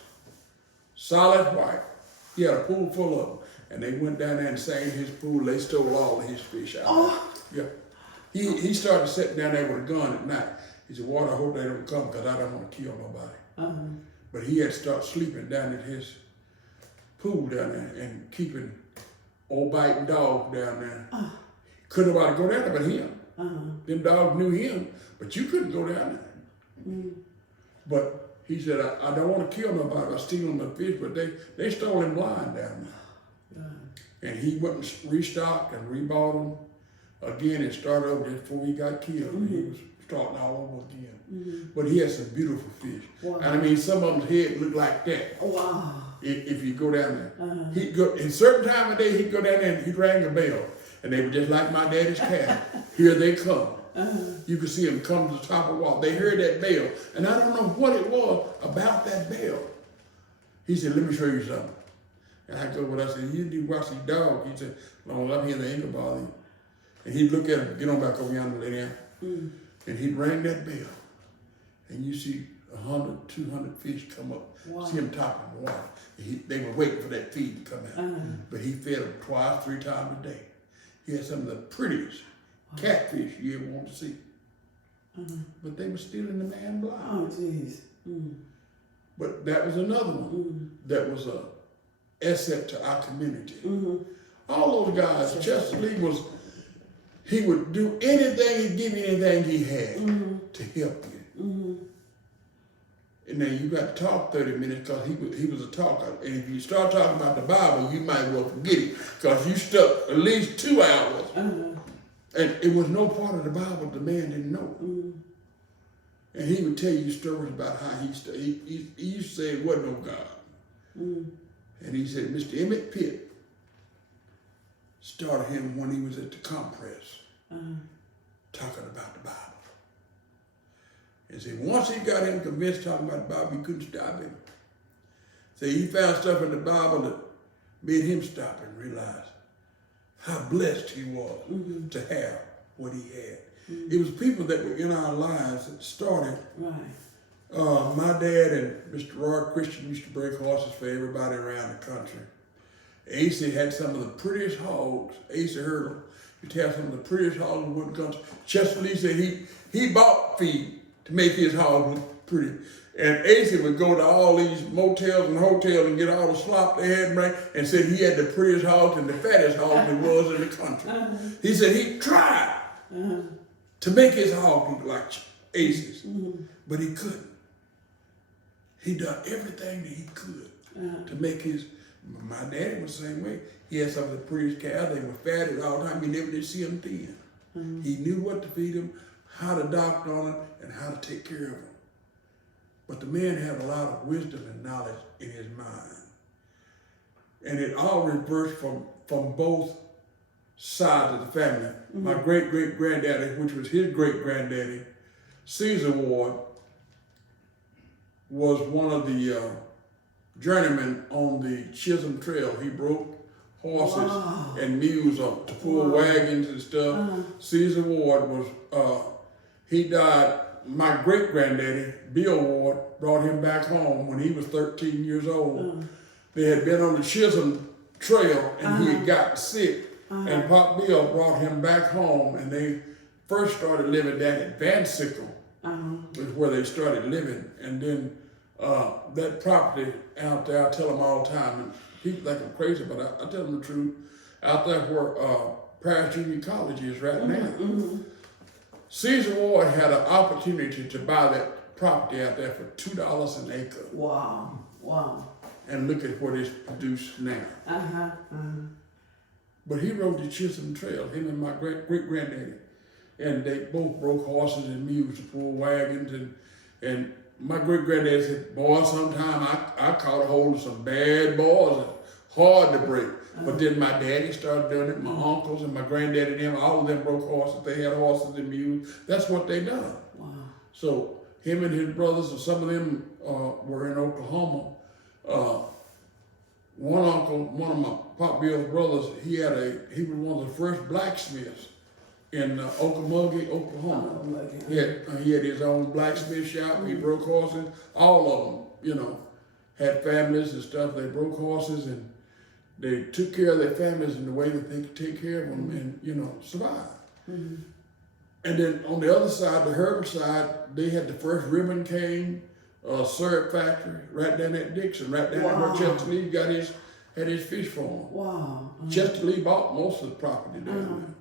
solid white. He had a pool full of them. And they went down there and sang his pool. They stole all of his fish out. Yeah. He started sitting down there with a gun at night. He said, "Water, I hope they don't come because I don't want to kill nobody." But he had to start sleeping down at his pool down there and keeping old biting dogs down there. Couldn't nobody go down there but him. Them dogs knew him, but you couldn't go down there. But he said, I don't want to kill nobody by stealing the fish, but they stole him blind down there. And he went and restocked and rebought them again and started over just before he got killed. He was starting all over again. But he had some beautiful fish. Wow. And I mean, some of them's head looked like that. Wow. If you go down there. He'd go, in a certain time of day, he'd go down there and he'd ring a bell. And they were just like my daddy's cattle. Here they come. You could see them come to the top of the wall. They heard that bell. And I don't know what it was about that bell. He said, "Let me show you something." And I go over there, I said, "You need to watch these dogs." He said, "Long as I'm here, they ain't gonna bother you." And he'd look at him, "Get on back over yonder, lay down." And he'd ring that bell. And you see 100, 200 fish come up. Wow. See them topping the water. They were waiting for that feed to come out. But he fed them twice, 3 times a day. He had some of the prettiest catfish you ever want to see. But they were stealing the man blind. Oh, jeez. But that was another one that was a asset to our community. All those guys, Chester Lee he would do anything, he'd give you anything he had to help you. And then you got to talk 30 minutes because he was a talker. And if you start talking about the Bible, you might well forget it because you stuck at least 2 hours. And it was no part of the Bible the man didn't know. And he would tell you stories about how he used to say it wasn't no God. And he said, Mr. Emmett Pitt started him when he was at the compress, talking about the Bible. And said, once he got him convinced talking about the Bible, he couldn't stop him. So he found stuff in the Bible that made him stop and realize how blessed he was to have what he had. It was people that were in our lives that started. My dad and Mr. Roy Christian used to break horses for everybody around the country. Ace had some of the prettiest hogs. Ace Hurdle used to have some of the prettiest hogs in one country. Chester Lee said he bought feed to make his hogs look pretty. And Ace would go to all these motels and hotels and get all the slop they had, right? And said he had the prettiest hogs and the fattest hogs there was in the country. He said he tried to make his hogs look like Ace's, but he couldn't. He done everything that he could to make his. My daddy was the same way. He had some of the prettiest cows. They were fatted all the time. You never did see them thin. He knew what to feed them, how to doctor on them, and how to take care of them. But the man had a lot of wisdom and knowledge in his mind. And it all reversed from both sides of the family. My great-great-granddaddy, which was his great-granddaddy, Caesar Ward, was one of the journeymen on the Chisholm Trail. He broke horses and mules up to pull wagons and stuff. Caesar Ward was, he died. My great-granddaddy, Bill Ward, brought him back home when he was 13 years old. They had been on the Chisholm Trail and he had gotten sick. And Pop Bill brought him back home, and they first started living down at Van Sickle, is where they started living. And then that property out there, I tell them all the time, and people think I'm crazy, but I tell them the truth, out there where Paris Junior College is right now. Caesar Ward had an opportunity to buy that property out there for $2 an acre. Wow. Wow. And look at what it's produced now. But he rode the Chisholm Trail, him and my great-granddaddy. And they both broke horses and mules to pull wagons. And my great-granddaddy said, boy, sometime I caught a hold of some bad boys, hard to break. But then my daddy started doing it, my uncles and my granddaddy and them, all of them broke horses. They had horses and mules. That's what they done. Wow. So him and his brothers, and some of them were in Oklahoma. One uncle, one of my Pop Bill's brothers, he was one of the first blacksmiths in Okmulgee, Oklahoma. He had his own blacksmith shop. He broke horses. All of them, had families and stuff. They broke horses and they took care of their families in the way that they could take care of them and, survive. And then on the other side, the Herbert side, they had the first ribbon cane syrup factory right down at Dixon, right down where Chester Lee had his fish farm. Wow. Chester Lee bought most of the property down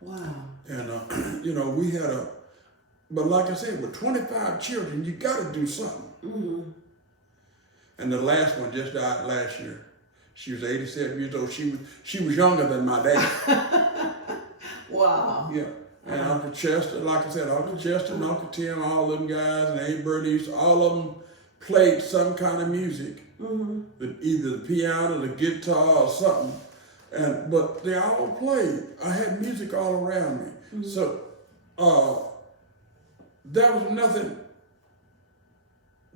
there. Wow. And, we had but like I said, with 25 children, you got to do something. And the last one just died last year. She was 87 years old. She was younger than my dad. Wow. Yeah. And Uncle Chester, like I said, Uncle Chester and Uncle Tim, all them guys, and Aunt Bernice, all of them played some kind of music. Either the piano, the guitar, or something. But they all played. I had music all around me. So there was nothing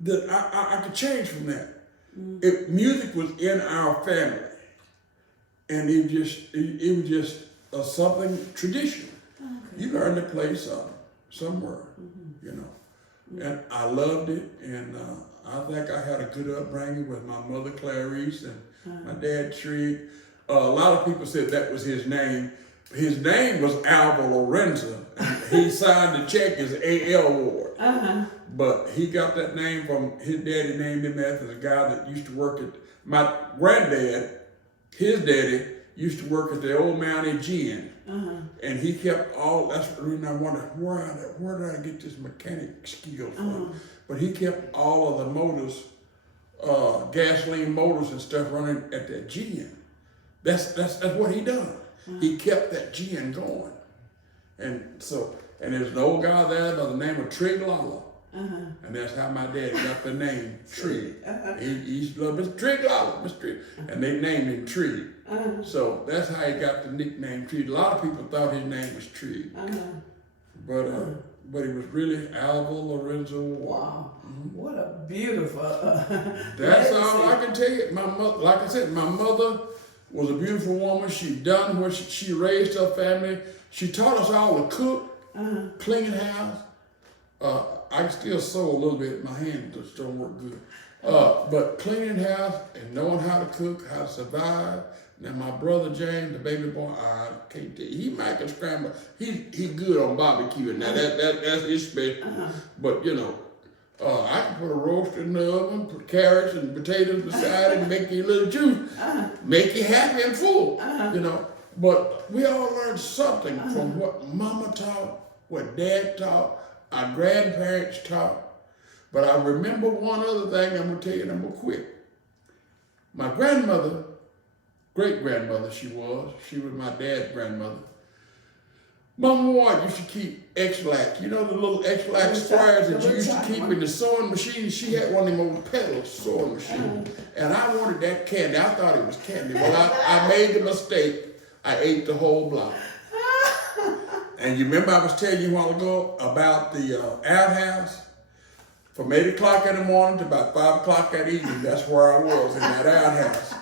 that I could change from that. Music was in our family, and it was just something traditional. You learn to play somewhere, and I loved it, and I think I had a good upbringing with my mother Clarice and my dad Trigg. A lot of people said that was his name. His name was Alva Lorenzo. He signed the check as A.L. Ward. But he got that name from his daddy named him after a guy that used to work at, my granddad, his daddy, used to work at the old Mount Aegean. And he kept that's the reason I wonder, where did I get this mechanic skill from? But he kept all of the motors, gasoline motors and stuff running at that Aegean. That's what he done. He kept that gin going. And there's an old guy there by the name of Trigg Lala. And that's how my dad got the name Trigg. He used to love Mr. Trigg Lala, Mr. Trigg. And they named him Trigg. So that's how he got the nickname Trigg. A lot of people thought his name was Trigg. But he was really Alva Lorenzo Ward. Wow. What a beautiful That's all I can tell you. My mother, like I said, my mother was a beautiful woman. She done what she raised her family. She taught us all to cook, clean house. I can still sew a little bit. My hand just don't work good. But cleaning house and knowing how to cook, how to survive. Now my brother James, the baby boy, I can't tell you, he might can scramble. He good on barbecue. Now that's his special. But you know, I can put a roast in the oven, put carrots and potatoes beside it, and make you a little juice, make you happy and full. You know. But we all learned something from what Mama taught, what Dad taught, our grandparents taught. But I remember one other thing I'm gonna tell you, and I'm gonna quit. My grandmother, great-grandmother she was my dad's grandmother. Mama Ward used to keep X-Lax, you know the little X-Lax squares that you used to keep in the sewing machine? She had one of them old pedal sewing machines. And I wanted that candy, I thought it was candy. Well, I made the mistake, I ate the whole block. And you remember I was telling you a while ago about the outhouse? From 8 o'clock in the morning to about 5 o'clock that evening, that's where I was, in that outhouse.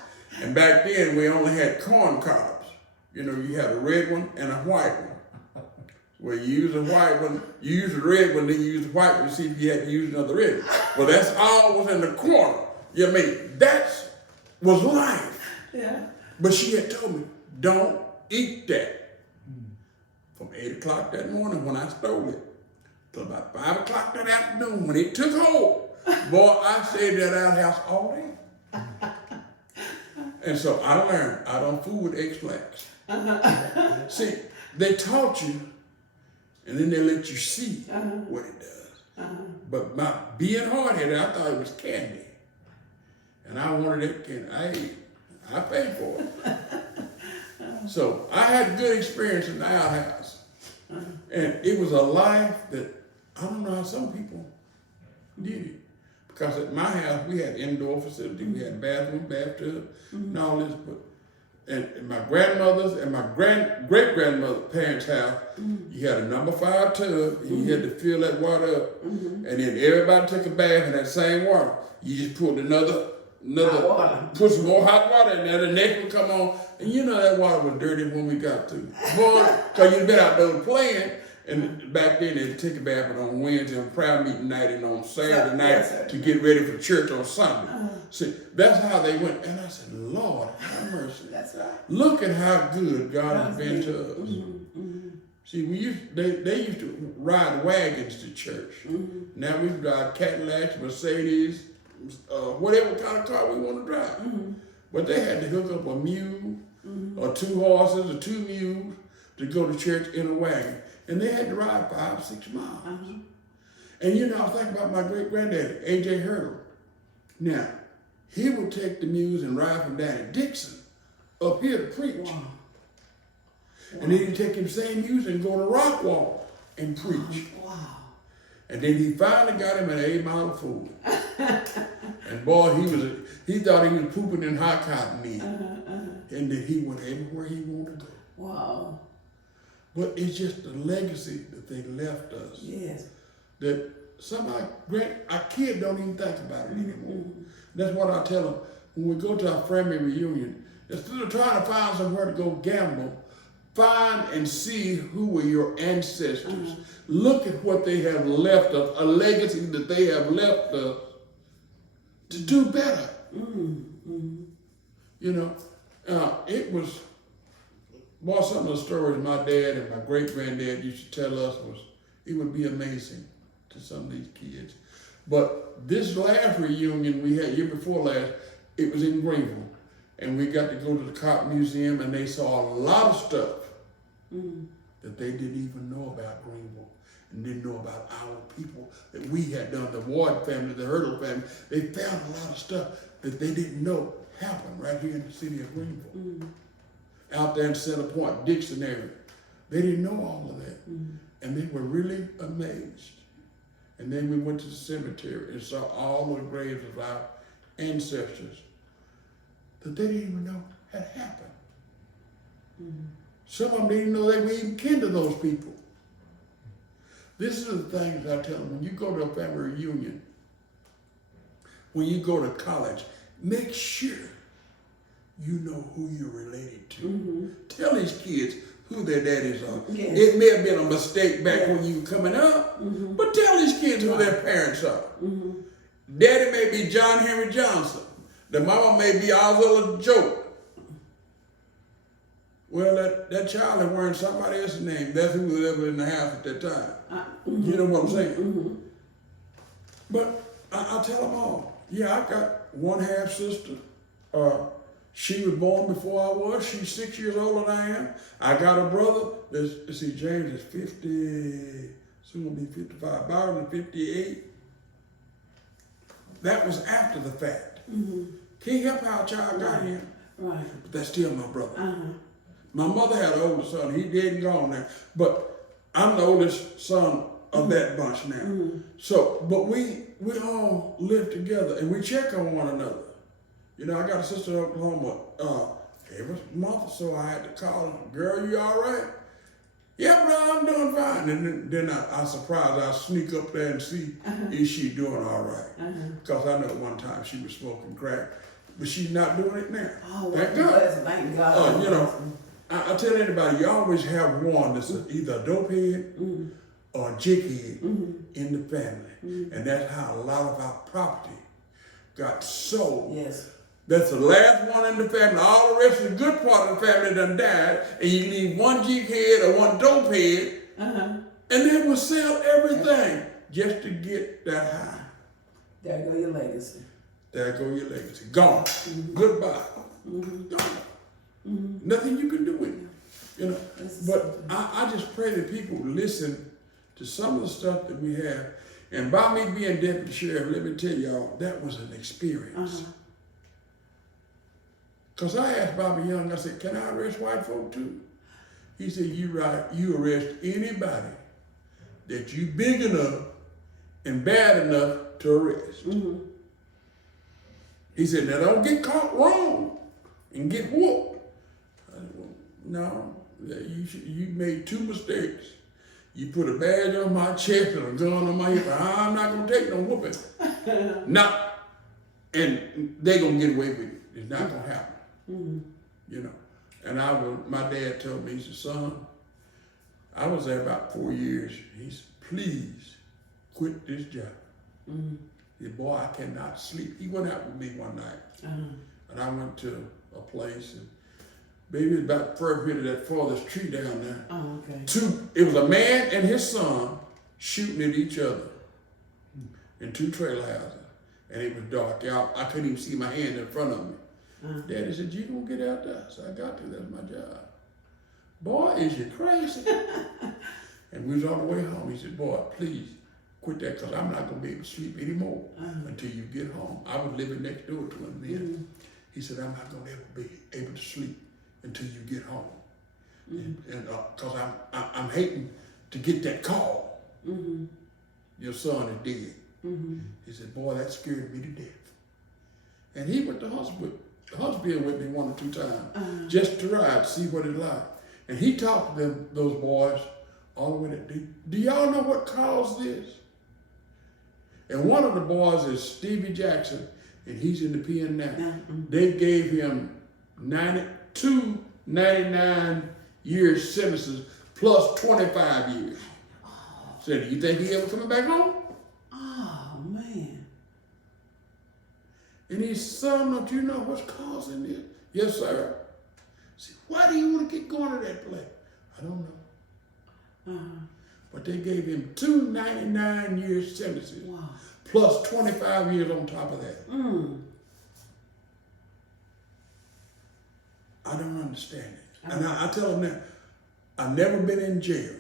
And back then, we only had corn cobs. You know, you had a red one and a white one. Well, you use a white one, you use the red one, then you use the white one to see if you had to use another red one. Well, that's all was in the corner. You know what I mean? That was life. Yeah. But she had told me, don't eat that. From 8 o'clock that morning when I stole it, till about 5 o'clock that afternoon when it took hold. Boy, I stayed in that outhouse all day. And so I learned I don't fool with X-Lax. See, they taught you, and then they let you see what it does. But by being hard-headed, I thought it was candy. And I wanted that candy. I paid for it. So I had good experience in the outhouse. And it was a life that I don't know how some people did it. Because at my house, we had indoor facility. We had bathroom, bathtub, and all this. But and my grandmother's and my great-grandmother's parents' house, you had a number 5 tub, and you had to fill that water up. And then everybody took a bath in that same water. You just put put some more hot water in there, the next one come on, and you know that water was dirty when we got through. Boy, because you'd been out there playing, and back then they'd take a bath on Wednesday on prayer meeting night and on Saturday night to get ready for church on Sunday. See, that's how they went, and I said, Lord, have mercy. That's right. Look at how good God has been to us. See, they used to ride wagons to church. Now we drive Cadillacs, Mercedes, whatever kind of car we want to drive. But they had to hook up a mule or 2 horses or 2 mules to go to church in a wagon. And they had to ride 5-6 miles. And you know, I was thinking about my great-granddaddy, A.J. Hurdle. Now, he would take the mules and ride from down at Dixon up here to preach. And then he'd take them same mules and go to Rockwall and preach. And then he finally got him an 8-mile of food. And boy, he thought he was pooping in hot cotton then. And then he went everywhere he wanted to go. Wow. But it's just the legacy that they left us. Yes. That our kids don't even think about it anymore. That's what I tell them when we go to our family reunion. Instead of trying to find somewhere to go gamble, find and see who were your ancestors. Look at what they have left us, a legacy that they have left us to do better. You know, it was, boy, some of the stories my dad and my great-granddad used to tell us it would be amazing to some of these kids. But this last reunion we had, year before last, it was in Greenville. And we got to go to the Cop Museum, and they saw a lot of stuff that they didn't even know about Greenville and didn't know about our people that we had done, the Ward family, the Hurdle family. They found a lot of stuff that they didn't know happened right here in the city of Greenville. Out there in Center Point, Dixon area. They didn't know all of that. And they were really amazed. And then we went to the cemetery and saw all the graves of our ancestors that they didn't even know had happened. Some of them didn't even know they were even kin to those people. This is the things I tell them. When you go to a family reunion, when you go to college, make sure you know who you're related to. Tell these kids who their daddies are. Yes. It may have been a mistake back when you were coming up, but tell these kids who their parents are. Daddy may be John Henry Johnson. The mama may be Oswald Joke. Well, that child is wearing somebody else's name. That's who was ever in the house at that time. You know what I'm saying? But I tell them all, yeah, I got one half sister. She was born before I was. She's 6 years older than I am. I got a brother. Let's see, James is 50, soon will be 55. Byron is 58. That was after the fact. Can't help how a child got here. Right. But that's still my brother. My mother had an older son. He dead and gone now. But I'm the oldest son of that bunch now. So, but we all live together and we check on one another. You know, I got a sister in Oklahoma. Every month or so I had to call her, girl, you all right? Yeah, brother, I'm doing fine. And then I surprise, I sneak up there and see, is she doing all right? Because I know one time she was smoking crack, but she's not doing it now. Oh, Thank God. thank God. You know, I tell anybody, you always have one that's either a dopehead or a jickhead in the family. And that's how a lot of our property got sold. Yes. That's the last one in the family. All the rest of the good part of the family done died, and you leave one jickhead or one dopehead, and they will sell everything just to get that high. There go your legacy. There go your legacy. Gone. Goodbye. Gone. Nothing you can do with it. You know. But I just pray that people listen to some of the stuff that we have. And by me being deputy sheriff, let me tell y'all, that was an experience. Because I asked Bobby Young, I said, can I arrest white folk too? He said, you arrest anybody that you big enough and bad enough to arrest. He said, now don't get caught wrong and get whooped. I said, well, no, you made two mistakes. You put a badge on my chest and a gun on my hip. I'm not gonna take no whooping. And they gonna get away with it. It's not gonna happen. You know, and my dad told me, he said, son, I was there about 4 years. He said, please quit this job. He said, boy, I cannot sleep. He went out with me one night, and I went to a place, and baby, it was about 3 feet of that farthest tree down there. Oh, okay. It was a man and his son shooting at each other in two trailer houses, and it was dark. I couldn't even see my hand in front of me. Daddy said, you gonna get out there? So I got to, that's my job. Boy, is you crazy? And we was on the way home. He said, boy, please quit that, because I'm not gonna be able to sleep anymore until you get home. I was living next door to him then. He said, I'm not gonna ever be able to sleep until you get home. And because I'm hating to get that call. Your son is dead. He said, boy, that scared me to death. And he went to Huntsville with me 1 or 2 times, just to ride, to see what it's like. And he talked to those boys all the way to, do y'all know what caused this? And one of the boys is Stevie Jackson, and he's in the pen now. They gave him 92 99-year sentences plus 25 years. So do you think he ever coming back home? Oh, man. And he said, son, don't you know what's causing this? Yes, sir. I said, why do you want to get going to that place? I don't know. But they gave him 2 99-year sentences, plus 25 years on top of that. I don't understand it. And I tell them that I've never been in jail.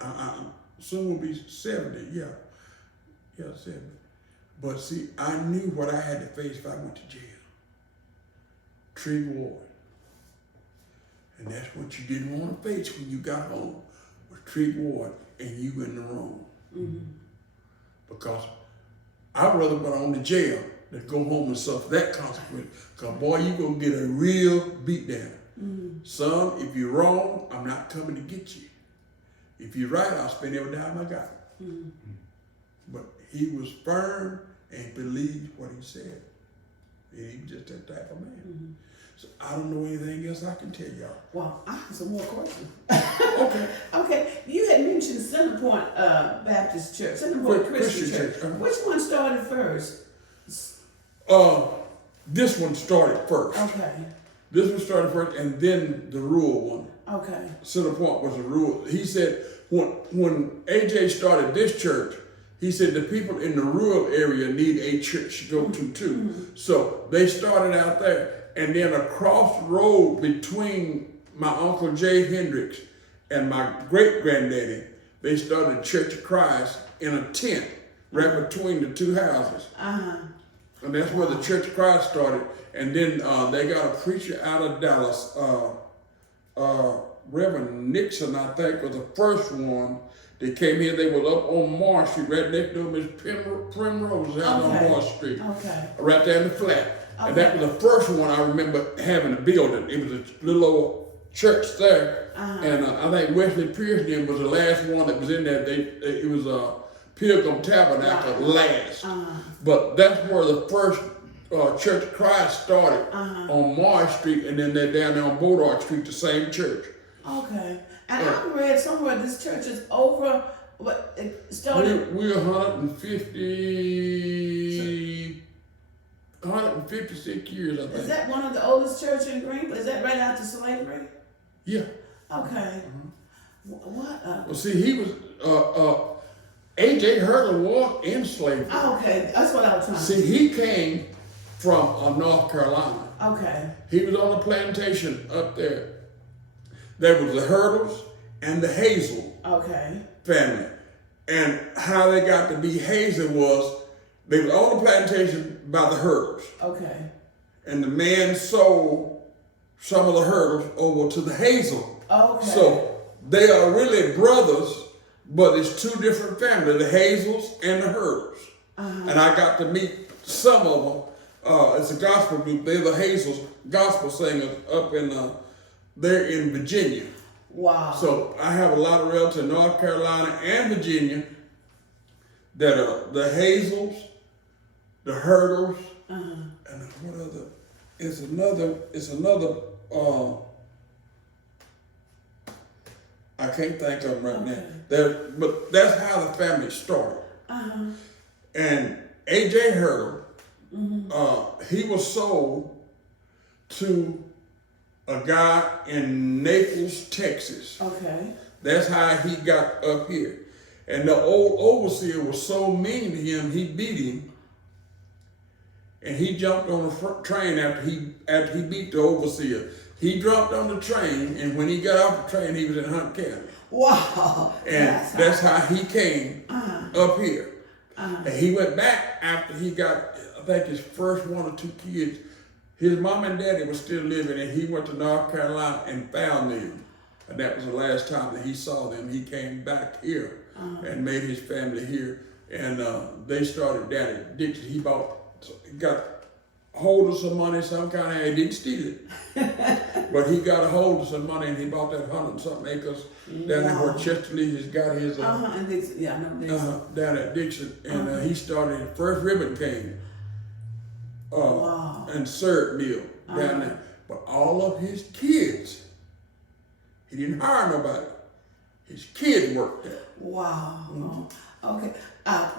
I soon will be 70, yeah, 70. But see, I knew what I had to face if I went to jail. Trigger Ward. And that's what you didn't want to face when you got home, was Trigger Ward, and you in the wrong. Because I'd rather go on to jail than go home and suffer that consequence. Because boy, you gonna get a real beatdown. Son, if you're wrong, I'm not coming to get you. If you're right, I'll spend every dime I got. But he was firm and believed what he said. And he was just that type of man. So I don't know anything else I can tell y'all. Well, I have some more questions. Okay. Okay, you had mentioned Centerpoint Baptist church, Centerport Christian Christian church. church, uh-huh. Which one started first? This one started first. Okay, This one started first, and then the rural one. okay, Center Point was a rural. He said when AJ started this church, he said the people in the rural area need a church to go to too. So they started out there, and then across the road between my Uncle Jay Hendricks and my great granddaddy, they started Church of Christ in a tent right between the two houses. And that's where the Church of Christ started. And then they got a preacher out of Dallas, Reverend Nixon, I think, was the first one. They came here, they were up on Marsh Street, right next to Miss Primrose out on Okay. Marsh Street, okay, right there in the flat. And that was the first one I remember having a building. It was a little old church there. And I think Wesley Pearson was the last one that was in there. It was a Pilgrim Tabernacle last. But that's where the first Church of Christ started on Marsh Street, and then they're down there on Bodart Street, the same church. okay. And I read somewhere this church is over, what, it started, We're 156 years, I think. is that one of the oldest church in Greenville? Is that right after slavery? Yeah. Okay. What? Well, see, he was A.J. Hurley walked in slavery. Okay, that's what I was trying to See, he came from North Carolina. Okay, He was on a plantation up there. There was the Hurdles and the Hazel okay, family. And how they got to be Hazel was they were on the plantation by the Hurdles. okay, And the man sold some of the Hurdles over to the Hazel. okay. So they are really brothers, but it's two different families, the Hazels and the Hurdles. And I got to meet some of them. It's a gospel group. They're the Hazels gospel singers up in they're in Virginia. Wow. So I have a lot of relatives in North Carolina and Virginia that are the Hazels, the Hurdles, and what other? It's another. I can't think of them right now. But that's how the family started. And A.J. Hurdle, he was sold to a guy in Naples, Texas. Okay. That's how he got up here. And the old overseer was so mean to him, he beat him. And he jumped on the train after he beat the overseer. He jumped on the train, and when he got off the train, he was in Hunt County. Wow. And that's how he came up here. And he went back after he got, I think, his first one or two kids. His mom and daddy were still living, and he went to North Carolina and found them. And that was the last time that he saw them. He came back here and made his family here. And they started down at Dixon. He got hold of some money, some kind of, he didn't steal it. But he got a hold of some money, and he bought that 100-something acres down there where Chester Lee has got his, And Dixon, yeah, I know Dixon. down at Dixon. And he started, his first ribbon came. And syrup mill down there. But all of his kids, he didn't hire nobody. His kids worked there. Wow. Okay.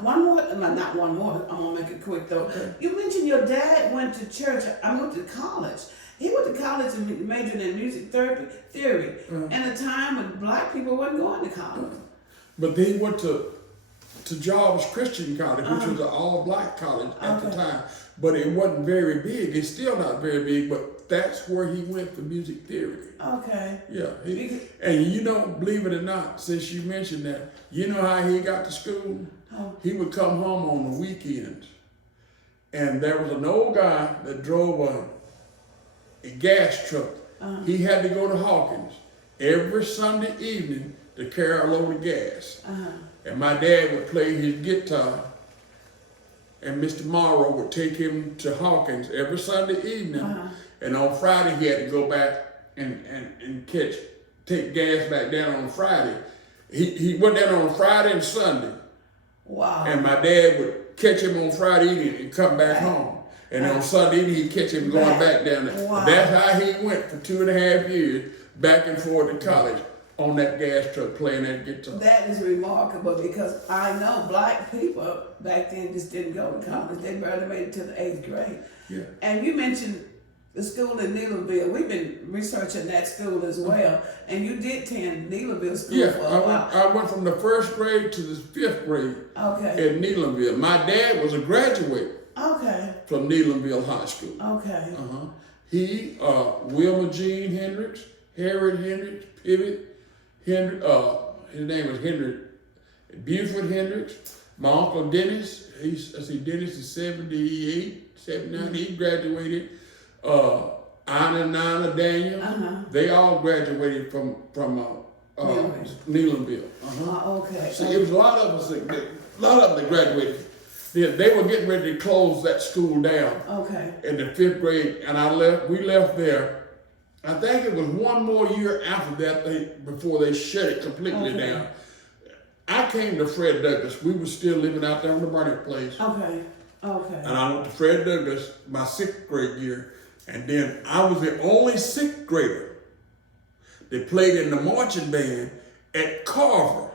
One more, not one more, I'm gonna make it quick though. Okay. You mentioned your dad went to church, went to college. He went to college and majored in music theory. In a time when black people weren't going to college. But then he went to Jarvis Christian College, which was an all-black college at the time. But it wasn't very big. It's still not very big, but that's where he went for music theory. Okay. Yeah. And you know, believe it or not, since you mentioned that, you know how he got to school? He would come home on the weekends. And there was an old guy that drove a gas truck. He had to go to Hawkins every Sunday evening to carry a load of gas. And my dad would play his guitar, and Mr. Morrow would take him to Hawkins every Sunday evening. And on Friday, he had to go back and take gas back down on Friday. He went down on Friday and Sunday. Wow. And my dad would catch him on Friday evening and come back home. And on Sunday evening, he'd catch him going back down there. Wow. That's how he went for 2.5 years, back and forth to college, on that gas truck playing that guitar. That is remarkable because I know black people back then just didn't go to college. They barely made it to the 8th grade. Yeah. And you mentioned the school in Neelanville. We've been researching that school as well. And you did attend Neelanville School Yeah, for a while. I went from the 1st grade to the 5th grade Okay. at Neelanville. My dad was a graduate Okay. from Neelanville High School. Okay. He, Wilma Jean Hendricks, Harriet Hendricks, Pivot Hendricks, his name was Henry Buford Hendricks. My uncle Dennis, Dennis is 78, 79, he graduated. Anna and Nana Daniel, they all graduated from Neelanville. Okay. See, it was a lot of them that graduated. They were getting ready to close that school down Okay. in the 5th grade, and we left there. I think it was one more year after that before they shut it completely down. I came to Fred Douglass. We were still living out there on the Barnett Place. Okay. Okay. And I went to Fred Douglass my 6th grade year. And then I was the only 6th grader that played in the marching band at Carver.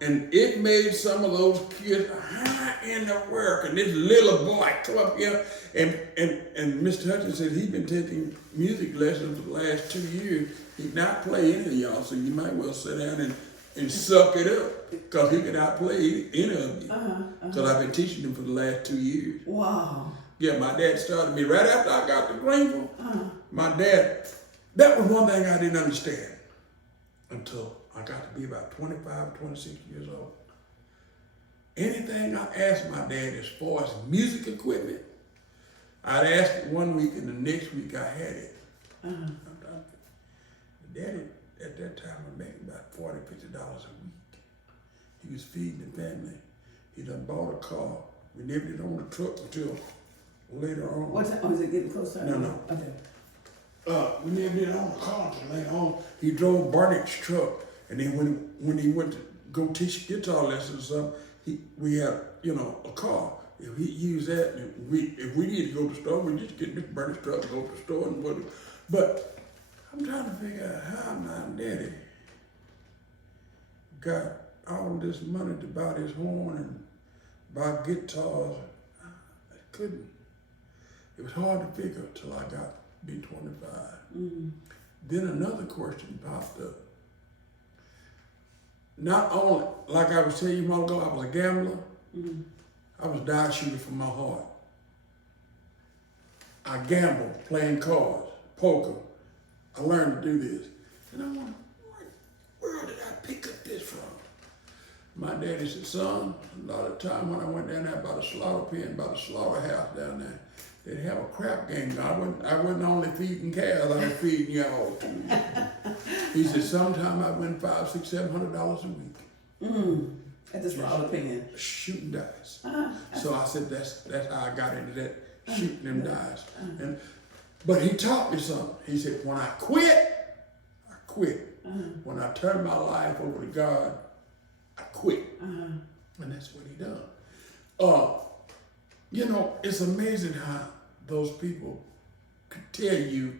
And it made some of those kids, how in the world can this little boy come up here? And Mr. Hutchins said he'd been taking music lessons for the last 2 years. He'd not play any of y'all, so you might well sit down and suck it up, because he could outplay any of you. Because I've been teaching him for the last 2 years. Wow. Yeah, my dad started me right after I got to Greenville. My dad, that was one thing I didn't understand until I got to be about 25, 26 years old. Anything I asked my dad as far as music equipment, I'd ask it one week and the next week I had it. Daddy, at that time, was making about $40, $50 a week. He was feeding the family. He done bought a car. We never did own a truck until later on. What time? Oh, is it getting closer? No. Okay. We never did own a car until later on. He drove Barnett's truck. And then when he went to go teach guitar lessons or something, we had, a car. If he used that, if we needed to go to the store, we just get Mr. Barnett's truck and go to the store and put it. But I'm trying to figure out how my daddy got all this money to buy this horn and buy guitars. I couldn't. It was hard to figure till I got to be 25. Then another question popped up. Not only, like I was telling you a while ago, I was a gambler. I was a die shooter from my heart. I gambled, playing cards, poker. I learned to do this. And I wondered, where did I pick up this from? My daddy said, son, a lot of time when I went down there by the slaughter pen, by the slaughterhouse down there, they'd have a crap game. I wasn't only feeding cows, I was feeding y'all too. He said, sometime I win $500, $600, $700 a week. At the slaughter pen. Shooting dice. So I said, that's how I got into that, shooting them dice. But he taught me something. He said, when I quit. When I turned my life over to God, I quit. And that's what he done. It's amazing how those people could tell you,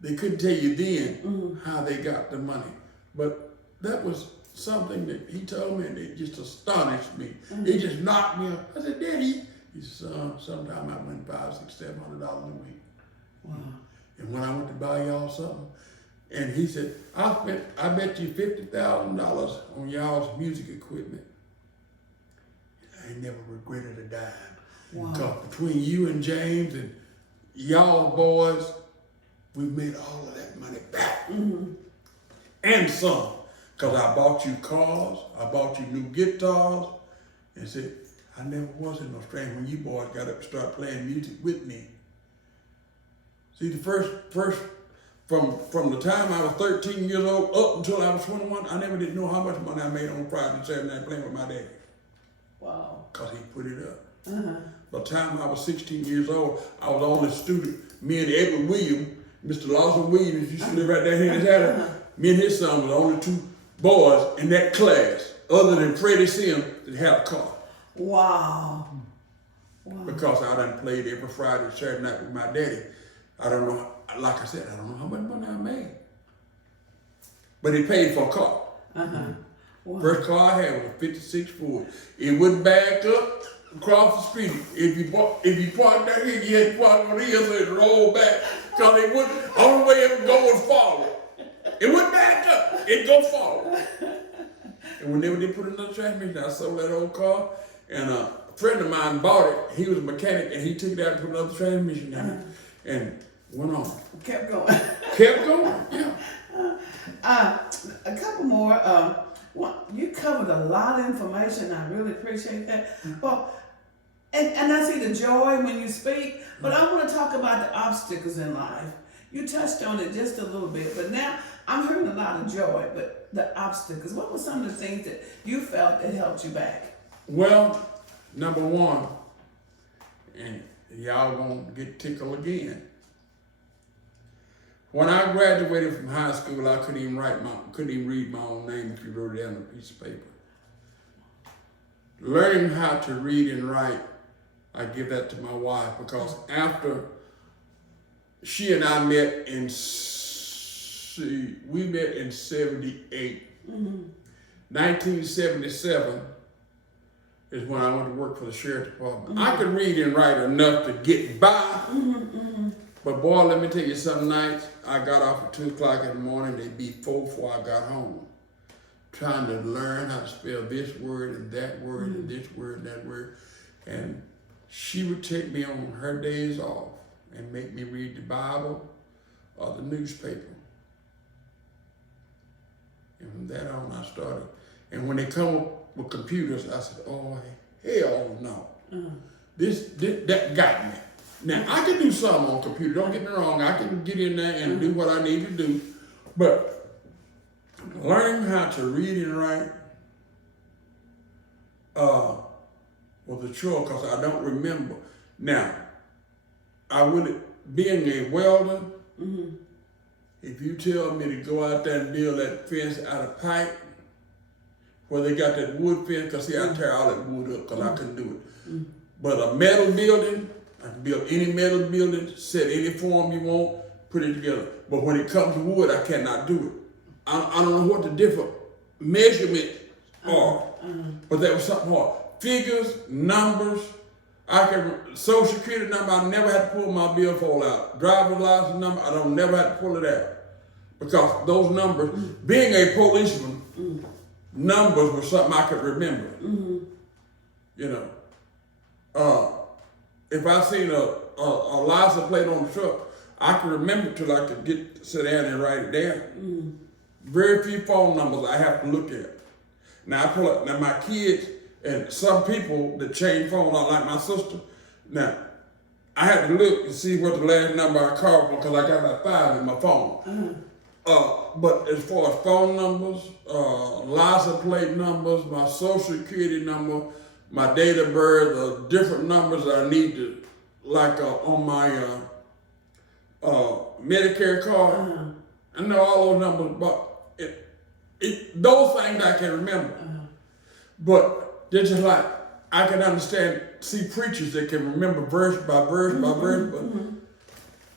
they couldn't tell you then how they got the money. But that was something that he told me and it just astonished me. It just knocked me up. I said, Daddy, he said, son, sometime I win $500, $600, $700 a week. Wow. And when I went to buy y'all something, and he said, I bet you $50,000 on y'all's music equipment. I ain't never regretted a dime. Wow. Because between you and James and y'all boys, we made all of that money back. And some. Because I bought you cars, I bought you new guitars, and said, I never was in no strain when you boys got up and started playing music with me. See, the first from the time I was 13 years old up until I was 21, I never did know how much money I made on Friday and Saturday night playing with my daddy. Wow. Because he put it up. By the time I was 16 years old, I was the only student. Me and Edward Williams, Mr. Lawson Williams, used to live right there in his house. Me and his son were the only two boys in that class, other than Freddie Sims, that had a car. Wow. Because I done played every Friday and Saturday night with my daddy. I don't know, like I said, I don't know how much money I made. but he paid for a car. Wow. First car I had was a 56 Ford. It wouldn't back up across the street. If you parked down here, you had to park on here so it rolled back. Because it wouldn't, only way it would go was forward. It wouldn't back up, it'd go forward. And whenever they put another transmission, I sold that old car, and a friend of mine bought it. He was a mechanic, and he took it out and put another transmission in it, and went on. Kept going. Kept going, yeah. A couple more. You covered a lot of information. I really appreciate that. Well, and I see the joy when you speak, but I want to talk about the obstacles in life. You touched on it just a little bit, but now I'm hearing a lot of joy, but the obstacles. What were some of the things that you felt that helped you back? Well, number one, and y'all gonna get tickled again. When I graduated from high school, I couldn't even read my own name if you wrote it down on a piece of paper. Learning how to read and write, I give that to my wife, because after she and I met we met in 78. 1977 is when I went to work for the sheriff department. I could read and write enough to get by. But boy, let me tell you, some nights I got off at 2 o'clock in the morning, they'd be 4 before I got home, trying to learn how to spell this word and that word and this word and that word. And she would take me on her days off and make me read the Bible or the newspaper. And from that on, I started. And when they come up with computers, I said, oh, hell no. That got me. Now, I can do something on computer, don't get me wrong, I can get in there and do what I need to do, but learning how to read and write was a chore, because I don't remember. Now, being a welder, if you tell me to go out there and build that fence out of pipe, where they got that wood fence, because see, I tear all that wood up because I couldn't do it. But a metal building, I can build any metal building, set any form you want, put it together. But when it comes to wood, I cannot do it. I don't know what the different measurements are, but that was something hard. Figures, numbers, Social Security number, I never had to pull my billfold out. Driver's license number, I don't never had to pull it out. Because those numbers, being a policeman, numbers were something I could remember. You know. If I seen a license plate on the truck, I could remember till I could sit down and write it down. Very few phone numbers I have to look at. Now I pull up, now my kids and some people that change phone, like my sister, now I had to look to see what the last number I called from, because I got about 5 in my phone. But as far as phone numbers, license plate numbers, my social security number, my date of birth, different numbers that I need to, like on my Medicare card. I know all those numbers, but those things I can remember. But they're just like, I can see preachers that can remember verse by verse by verse, but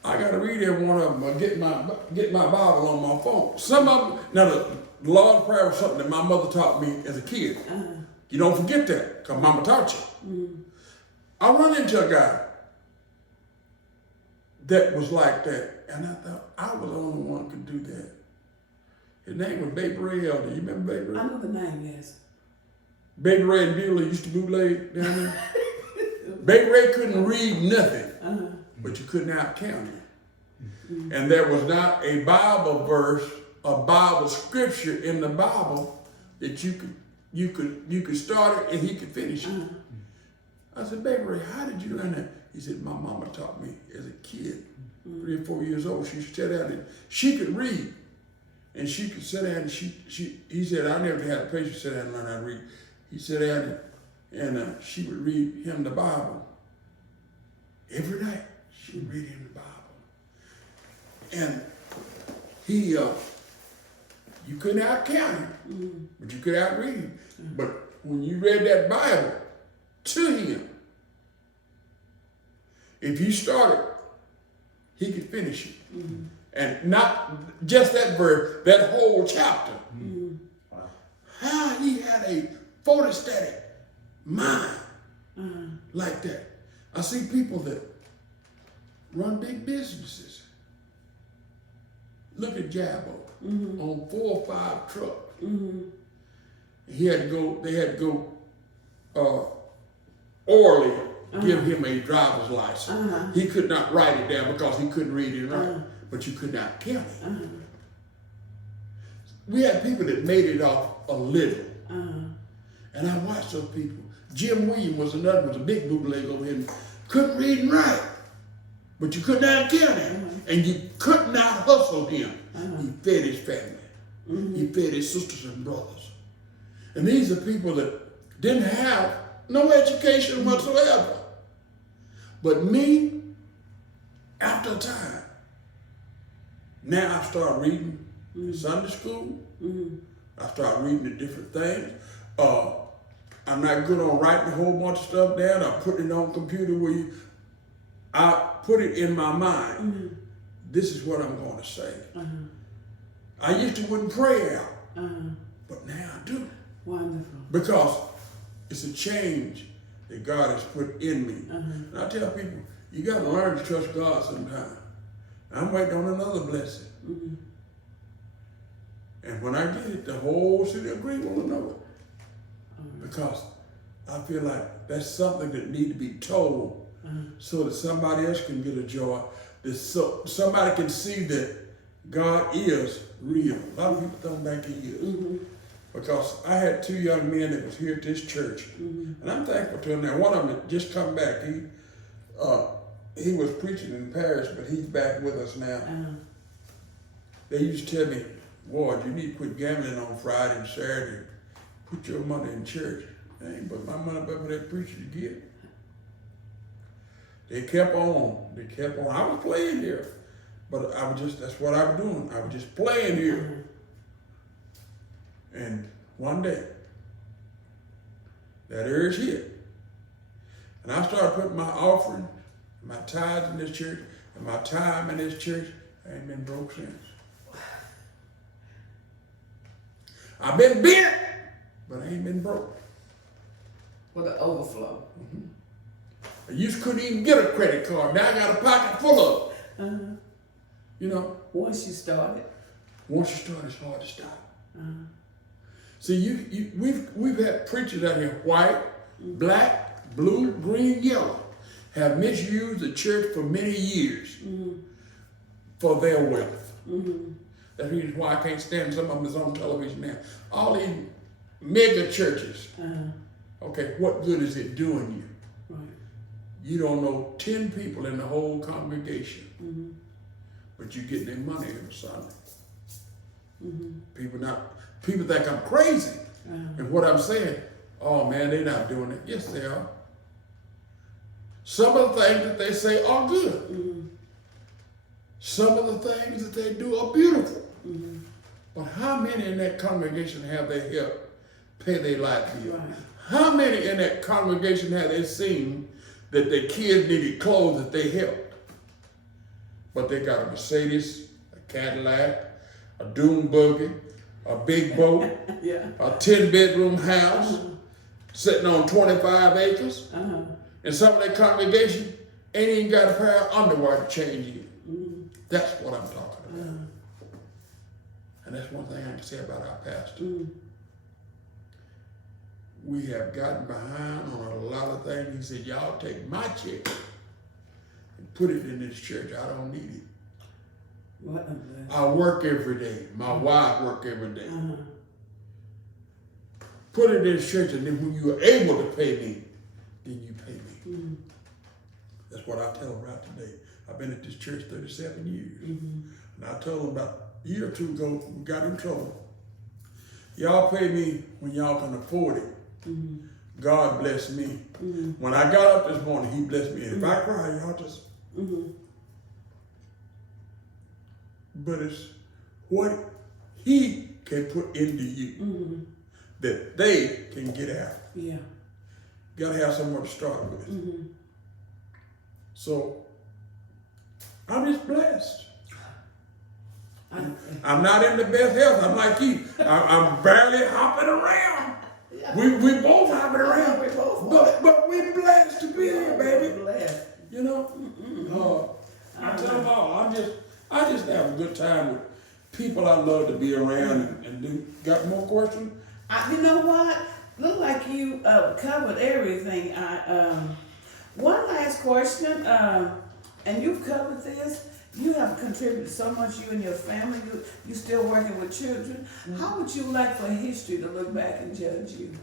I got to read every one of them or get my Bible on my phone. Some of them, now the Lord's Prayer was something that my mother taught me as a kid. You don't forget that, because Mama taught you. I run into a guy that was like that, and I thought I was the only one who could do that. His name was Baby Ray Elder. You remember Baby Ray? I know the name, yes. Baby Ray and Bueller used to bootleg down there. Baby Ray couldn't read nothing, but you couldn't out-count him. And there was not a Bible verse, a Bible scripture in the Bible that you could start it and he could finish it. I said, Baby Ray, how did you learn that? He said, my mama taught me as a kid, 3 or 4 years old. She sat down and she could read. And she could sit down and he said, I never had the patience to sit down and learn how to read. He sat down and she would read him the Bible. Every night, she would read him the Bible. And you couldn't out-count him, but you could out-read him. But when you read that Bible to him, if you started, he could finish it. And not just that verse, that whole chapter. How he had a photostatic mind like that. I see people that run big businesses. Look at Jabbo on 4 or 5 trucks. They had to go orally give him a driver's license. He could not write it down because he couldn't read and write, but you could not count it. We had people that made it off a little. And I watched those people. Jim Williams was another one, was a big bootleg over here, couldn't read and write, but you could not count him. And you could not hustle him. He fed his family. He fed his sisters and brothers. And these are people that didn't have no education whatsoever. But me, after a time, now I start reading Sunday school. I start reading the different things. I'm not good on writing a whole bunch of stuff down. I put it on computer I put it in my mind. This is what I'm going to say. I used to wouldn't pray out, but now I do. Wonderful. Because it's a change that God has put in me. And I tell people, you got to learn to trust God sometime. I'm waiting on another blessing. And when I get it, the whole city of Greenville will know it. Because I feel like that's something that needs to be told so that somebody else can get a joy. That somebody can see that God is real. A lot of people don't think he is. Because I had 2 young men that was here at this church. And I'm thankful to them. Now, one of them had just come back. He was preaching in Paris, but he's back with us now. They used to tell me, Ward, you need to quit gambling on Friday and Saturday. Put your money in church. I ain't put my money up for that preacher to get. They kept on. I was playing here. But that's what I was doing. I was just playing here. And one day, that urge hit. And I started putting my offering, my tithes in this church, and my time in this church. I ain't been broke since. I've been bent, but I ain't been broke. With an overflow. I used couldn't even get a credit card. Now I got a pocket full of them. You know? Once you started. Once you start, it's hard to stop. See, we've had preachers out here, white, black, blue, green, yellow, have misused the church for many years for their wealth. That's the reason why I can't stand some of them that's on television now. All these mega churches. Okay, what good is it doing you? Right. You don't know 10 people in the whole congregation, but you get their money every Sunday. People think I'm crazy. And what I'm saying, oh man, they're not doing it. Yes, they are. Some of the things that they say are good. Some of the things that they do are beautiful. But how many in that congregation have they helped pay their light bill? Right. How many in that congregation have they seen that their kids needed clothes that they helped? But they got a Mercedes, a Cadillac, a dune buggy, a big boat, a 10-bedroom house, sitting on 25 acres. And some of that congregation ain't even got a pair of underwear to change in. That's what I'm talking about. And that's one thing I can say about our pastor. We have gotten behind on a lot of things. He said, y'all take my check and put it in this church. I don't need it. What a blessing. I work every day. My wife work every day. Put it in this church, and then when you are able to pay me, then you pay me. That's what I tell them right today. I've been at this church 37 years. And I told them about a year or two ago, we got in trouble. Y'all pay me when y'all can afford it. God bless me. When I got up this morning, he blessed me. And if I cry, y'all just... But it's what he can put into you that they can get out. Yeah. You gotta have somewhere to start with. So I'm just blessed. I'm not in the best health. I'm like you. I'm barely hopping around. We both hopping around. We both But we blessed to be here, baby. Blessed. You know? I tell them all, I just have a good time with people I love to be around and do. Got more questions? You know what? Look like you covered everything. One last question, and you've covered this. You have contributed so much, you and your family. You still working with children. How would you like for history to look back and judge you?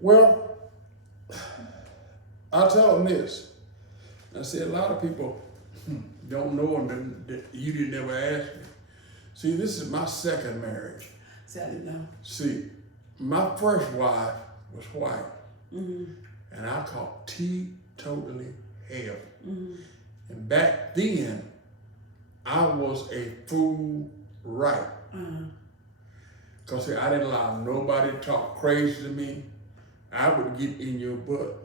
Well, I'll tell them this. I said a lot of people don't know and that you didn't ever ask me. See, this is my second marriage. See, I didn't know. See, my first wife was white, and I caught teetotally hell. And back then, I was a fool right. Because I didn't allow nobody to talk crazy to me. I would get in your butt.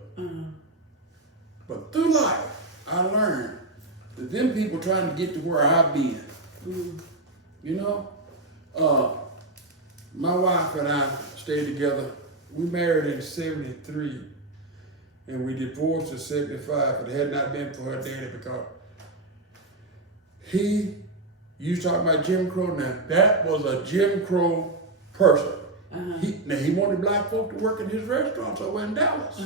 But through life, I learned that them people trying to get to where I've been. You know? My wife and I stayed together. We married in 73 and we divorced in 75. If it had not been for her daddy, because you talking about Jim Crow now, that was a Jim Crow person. He wanted black folk to work in his restaurants over in Dallas.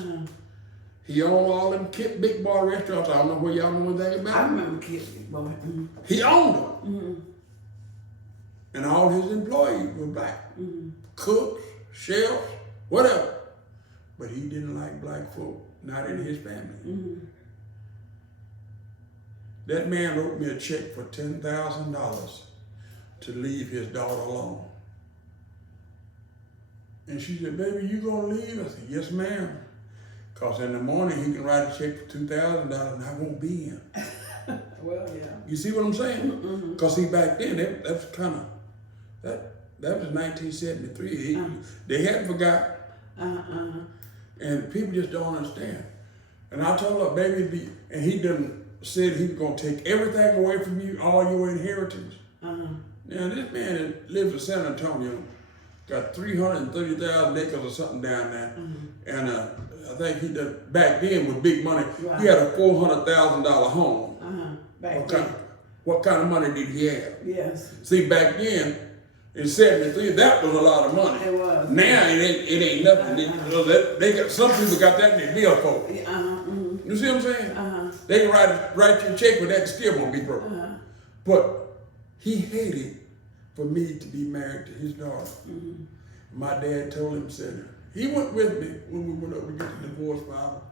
He owned all them big bar restaurants. I don't know where y'all know anything about. I remember Kid Big Boy. He owned them. And all his employees were black. Cooks, chefs, whatever. But he didn't like black folk, not in his family. That man wrote me a check for $10,000 to leave his daughter alone. And she said, baby, you gonna leave? I said, yes, ma'am. Because in the morning he can write a check for $2,000 and I won't be in. Well, yeah. You see what I'm saying? Because see, back then, that's kind of, that was 1973. They hadn't forgot. And people just don't understand. And I told her, baby, and he done said he was going to take everything away from you, all your inheritance. Now, this man that lives in San Antonio, got 330,000 acres or something down there. And I think he did, back then with big money, he had a $400,000 home. What kind of money did he have? Yes. See, back then, in 73, that was a lot of money. It was. Now it ain't nothing. They got, some people got that in their billfold. You see what I'm saying? They can write you a check, but that still won't be broke. But he hated for me to be married to his daughter. My dad told him, said, he went with me when we went over to get the divorce file.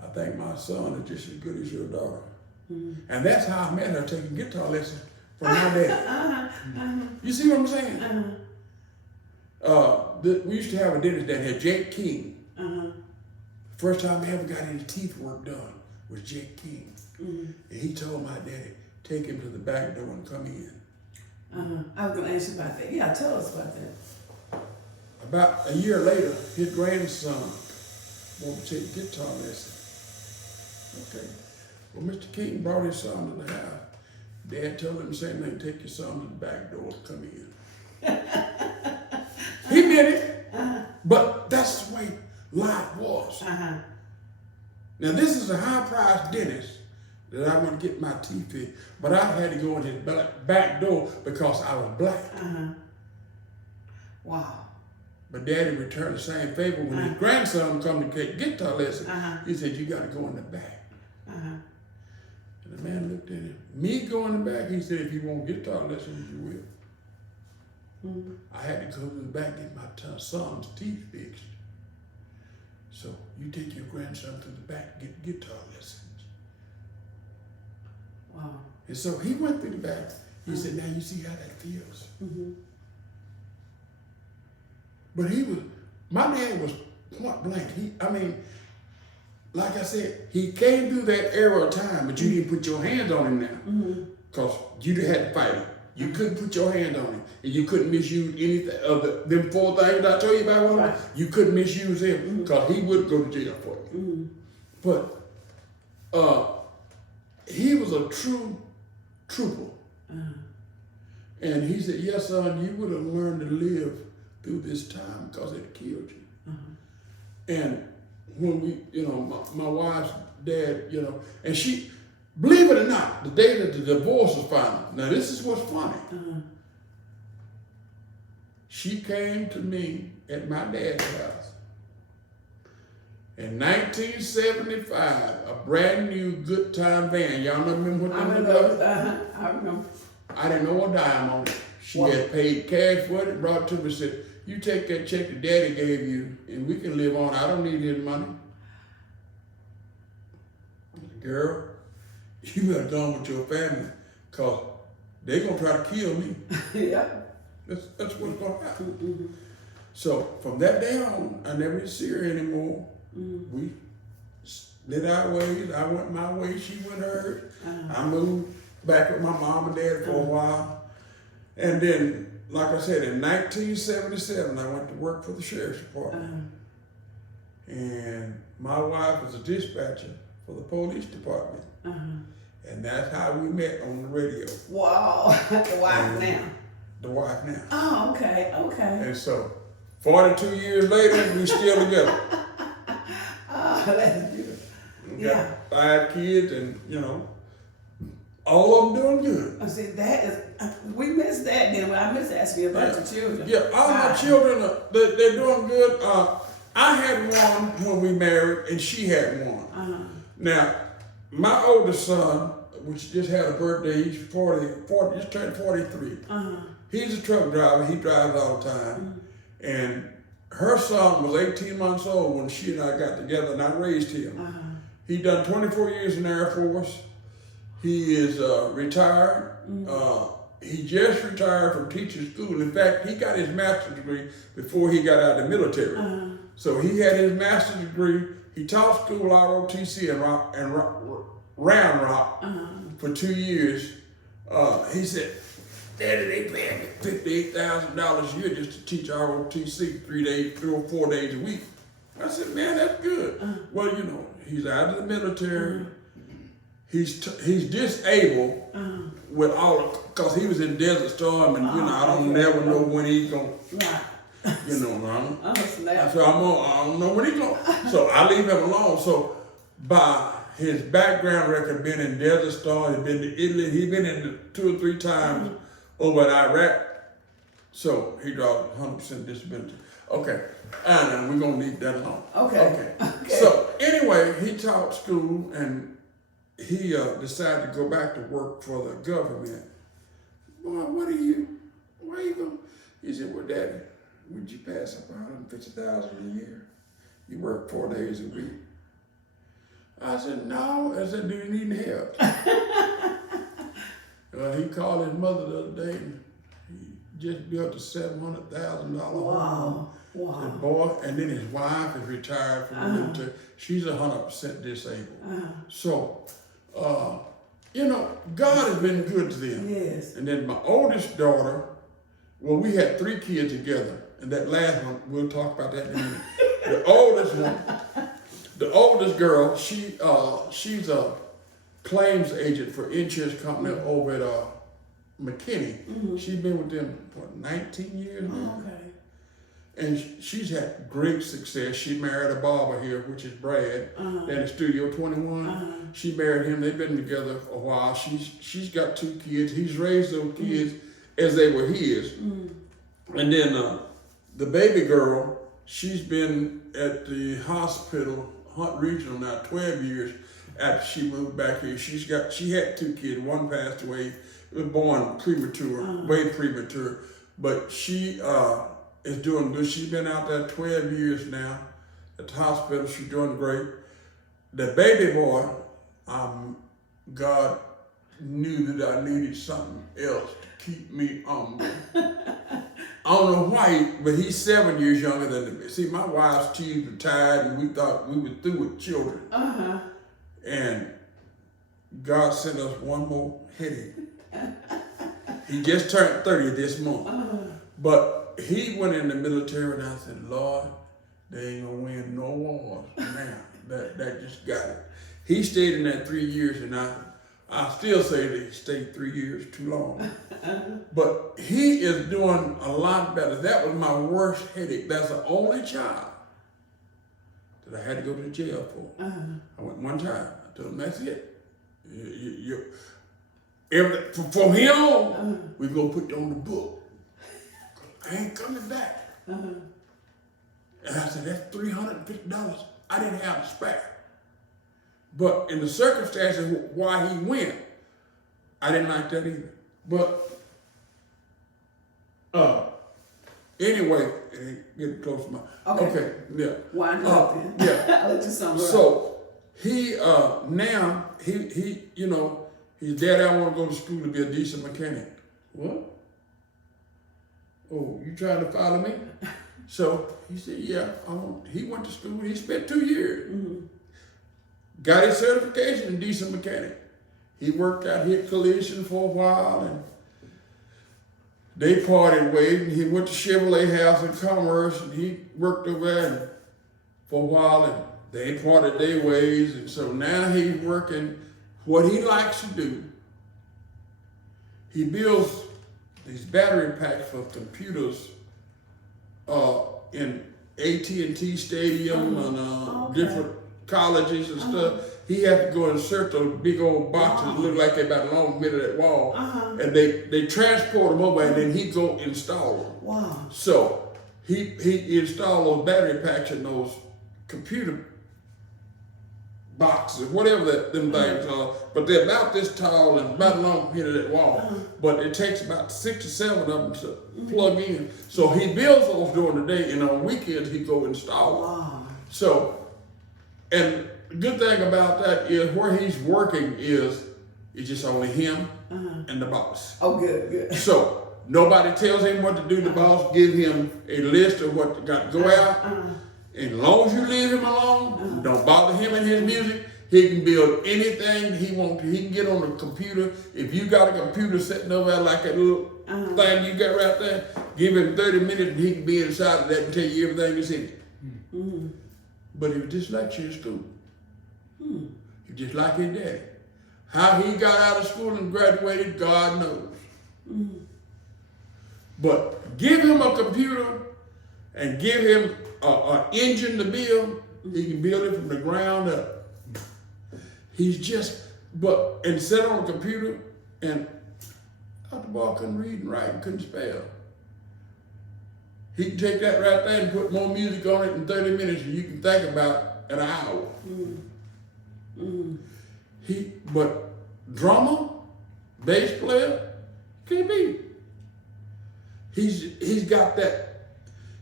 I think my son is just as good as your daughter. And that's how I met her, taking guitar lessons from my dad. You see what I'm saying? We used to have a dentist that had Jake King. First time I ever got any teeth work done was Jake King. And he told my daddy, take him to the back door and come in. I was going to ask you about that. Yeah, tell us about that. About a year later, his grandson wanted to take guitar lessons. Okay. Well, Mr. King brought his son to the house. Dad told him the same thing, take your son to the back door and come in. He meant it, but that's the way life was. Now, this is a high-priced dentist that I went to get my teeth fixed, but I had to go in his back door because I was black. Wow. But Daddy returned the same favor when his grandson come to take guitar lessons. He said, you got to go in the back. And the man looked at him. Me go in the back, he said, if you want guitar lessons, you will. I had to go to the back and get my son's teeth fixed. So you take your grandson to the back and get guitar lessons. Wow. And so he went through the back. He said, now you see how that feels. But my dad was point blank. Like I said, he came through that era of time, but you didn't put your hands on him now. Because you had to fight him. You couldn't put your hand on him. And you couldn't misuse anything of them 4 things I told you about. Right. You couldn't misuse him because he would go to jail for you. But he was a true trooper. And he said, yes, son, you would have learned to live through this time because it killed you. And when we, my wife's dad, and she, believe it or not, the day that the divorce was final, now this is what's funny. She came to me at my dad's house. In 1975, a brand new Good Time van. Y'all remember what that was? I remember. I didn't know a dime on it. She Wow. had paid cash for it, brought it to me and said, you take that check that daddy gave you and we can live on. I don't need his money. Girl, you better go on with your family because they're going to try to kill me. Yeah. That's what's going to happen. So from that day on, I never see her anymore. We split our ways. I went my way, she went hers. I moved back with my mom and dad for a while. And then, like I said, in 1977, I went to work for the sheriff's department. And my wife was a dispatcher for the police department. And that's how we met on the radio. Wow. The wife now. The wife now. Oh, okay. And so, 42 years later, we still together. Oh, that's good. We got 5 kids and, all of them doing good. I see, that is, we missed that then. I missed asking you about the children. Yeah, all my children, they're doing good. I had one when we married and she had one. Now, my oldest son, which just had a birthday, he's 40 just turned 43. He's a truck driver, he drives all the time. And her son was 18 months old when she and I got together and I raised him. He done 24 years in the Air Force. He is retired. He just retired from teaching school. In fact, he got his master's degree before he got out of the military. So he had his master's degree. He taught school ROTC and Round Rock for 2 years. He said, Daddy, they paying me $58,000 a year just to teach ROTC 3 or 4 days a week. I said, man, that's good. Well, he's out of the military. He's disabled with because he was in Desert Storm and I don't never know when he's gonna Snap. so I don't know when he's gonna so I leave him alone. So by his background record being in Desert Storm, he's been to Italy, he's been in 2 or 3 times over in Iraq. So he draws 100% disability. Okay. And we're gonna leave that alone. Okay. So anyway, he taught school and he decided to go back to work for the government. Boy, why are you going? He said, well, Daddy, would you pass up $150,000 a year? You work 4 days a week. I said, no. I said, do you need any help? He called his mother the other day and he just built a $700,000 home. Wow. And boy, and then his wife is retired from the military. She's 100% disabled. So, God has been good to them. Yes. And then my oldest daughter, well, we had 3 kids together. And that last one, we'll talk about that in a minute. The oldest girl, she's a claims agent for insurance company over at McKinney. She's been with them for 19 years now. Okay. And she's had great success. She married a barber here, which is Brad, down at Studio 21. She married him. They've been together a while. She's got 2 kids. He's raised those kids as they were his. And then the baby girl, she's been at the hospital, Hunt Regional now, 12 years after she moved back here. She had 2 kids. One passed away, was born premature, way premature. But she is doing good. She's been out there 12 years now at the hospital. She's doing great. The baby boy, God knew that I needed something else to keep me humble. I don't know why, but he's 7 years younger than me. See, my wife's teeth retired and we thought we were through with children. And God sent us one more headache. He just turned 30 this month. But he went in the military and I said, Lord, they ain't gonna win no wars now. That just got it. He stayed in that 3 years and I still say that he stayed 3 years too long. But he is doing a lot better. That was my worst headache. That's the only child that I had to go to jail for. I went one time. I told him, that's it. From here on, we're going to put you on the book. I ain't coming back. And I said, that's $350 I didn't have to spare. But in the circumstances why he went, I didn't like that either. But anyway, getting close to my okay, yeah. Why not then? Yeah. I'll let you summarize. So he now he you know, his daddy, I want to go to school to be a decent mechanic. What? Oh, you trying to follow me? So he said, yeah. He went to school. He spent 2 years. Got his certification in decent mechanic. He worked out here at Collision for a while, and they parted ways. And he went to Chevrolet House in Commerce, and he worked over there for a while, and they parted their ways. And so now he's working what he likes to do. He builds these battery packs for computers in AT&T Stadium and different colleges and stuff. He had to go insert those big old boxes that look like they about along the middle of that wall. And they transport them over, and then he'd go install them. Wow. So he installed those battery packs in those computer boxes, whatever them things are, but they're about this tall and about along the middle of that wall. But it takes about 6 or 7 of them to plug in. So he builds those during the day, and on weekends he go install them. Wow. So, and the good thing about that is where he's working is it's just only him and the boss. Oh, good. So nobody tells him what to do. The boss gives him a list of what got to go out. As long as you leave him alone, don't bother him and his music, he can build anything he wants to. He can get on the computer. If you got a computer sitting over there like that little thing you got right there, give him 30 minutes and he can be inside of that and tell you everything that's in it. But he was just like you in school. He was just like his daddy. How he got out of school and graduated, God knows. But give him a computer and give him an engine to build, he can build it from the ground up. He's just, and sit on a computer, and out the ball couldn't read and write and couldn't spell. He can take that right there and put more music on it in 30 minutes and you can think about an hour. But drummer, bass player, can't be. He's got that.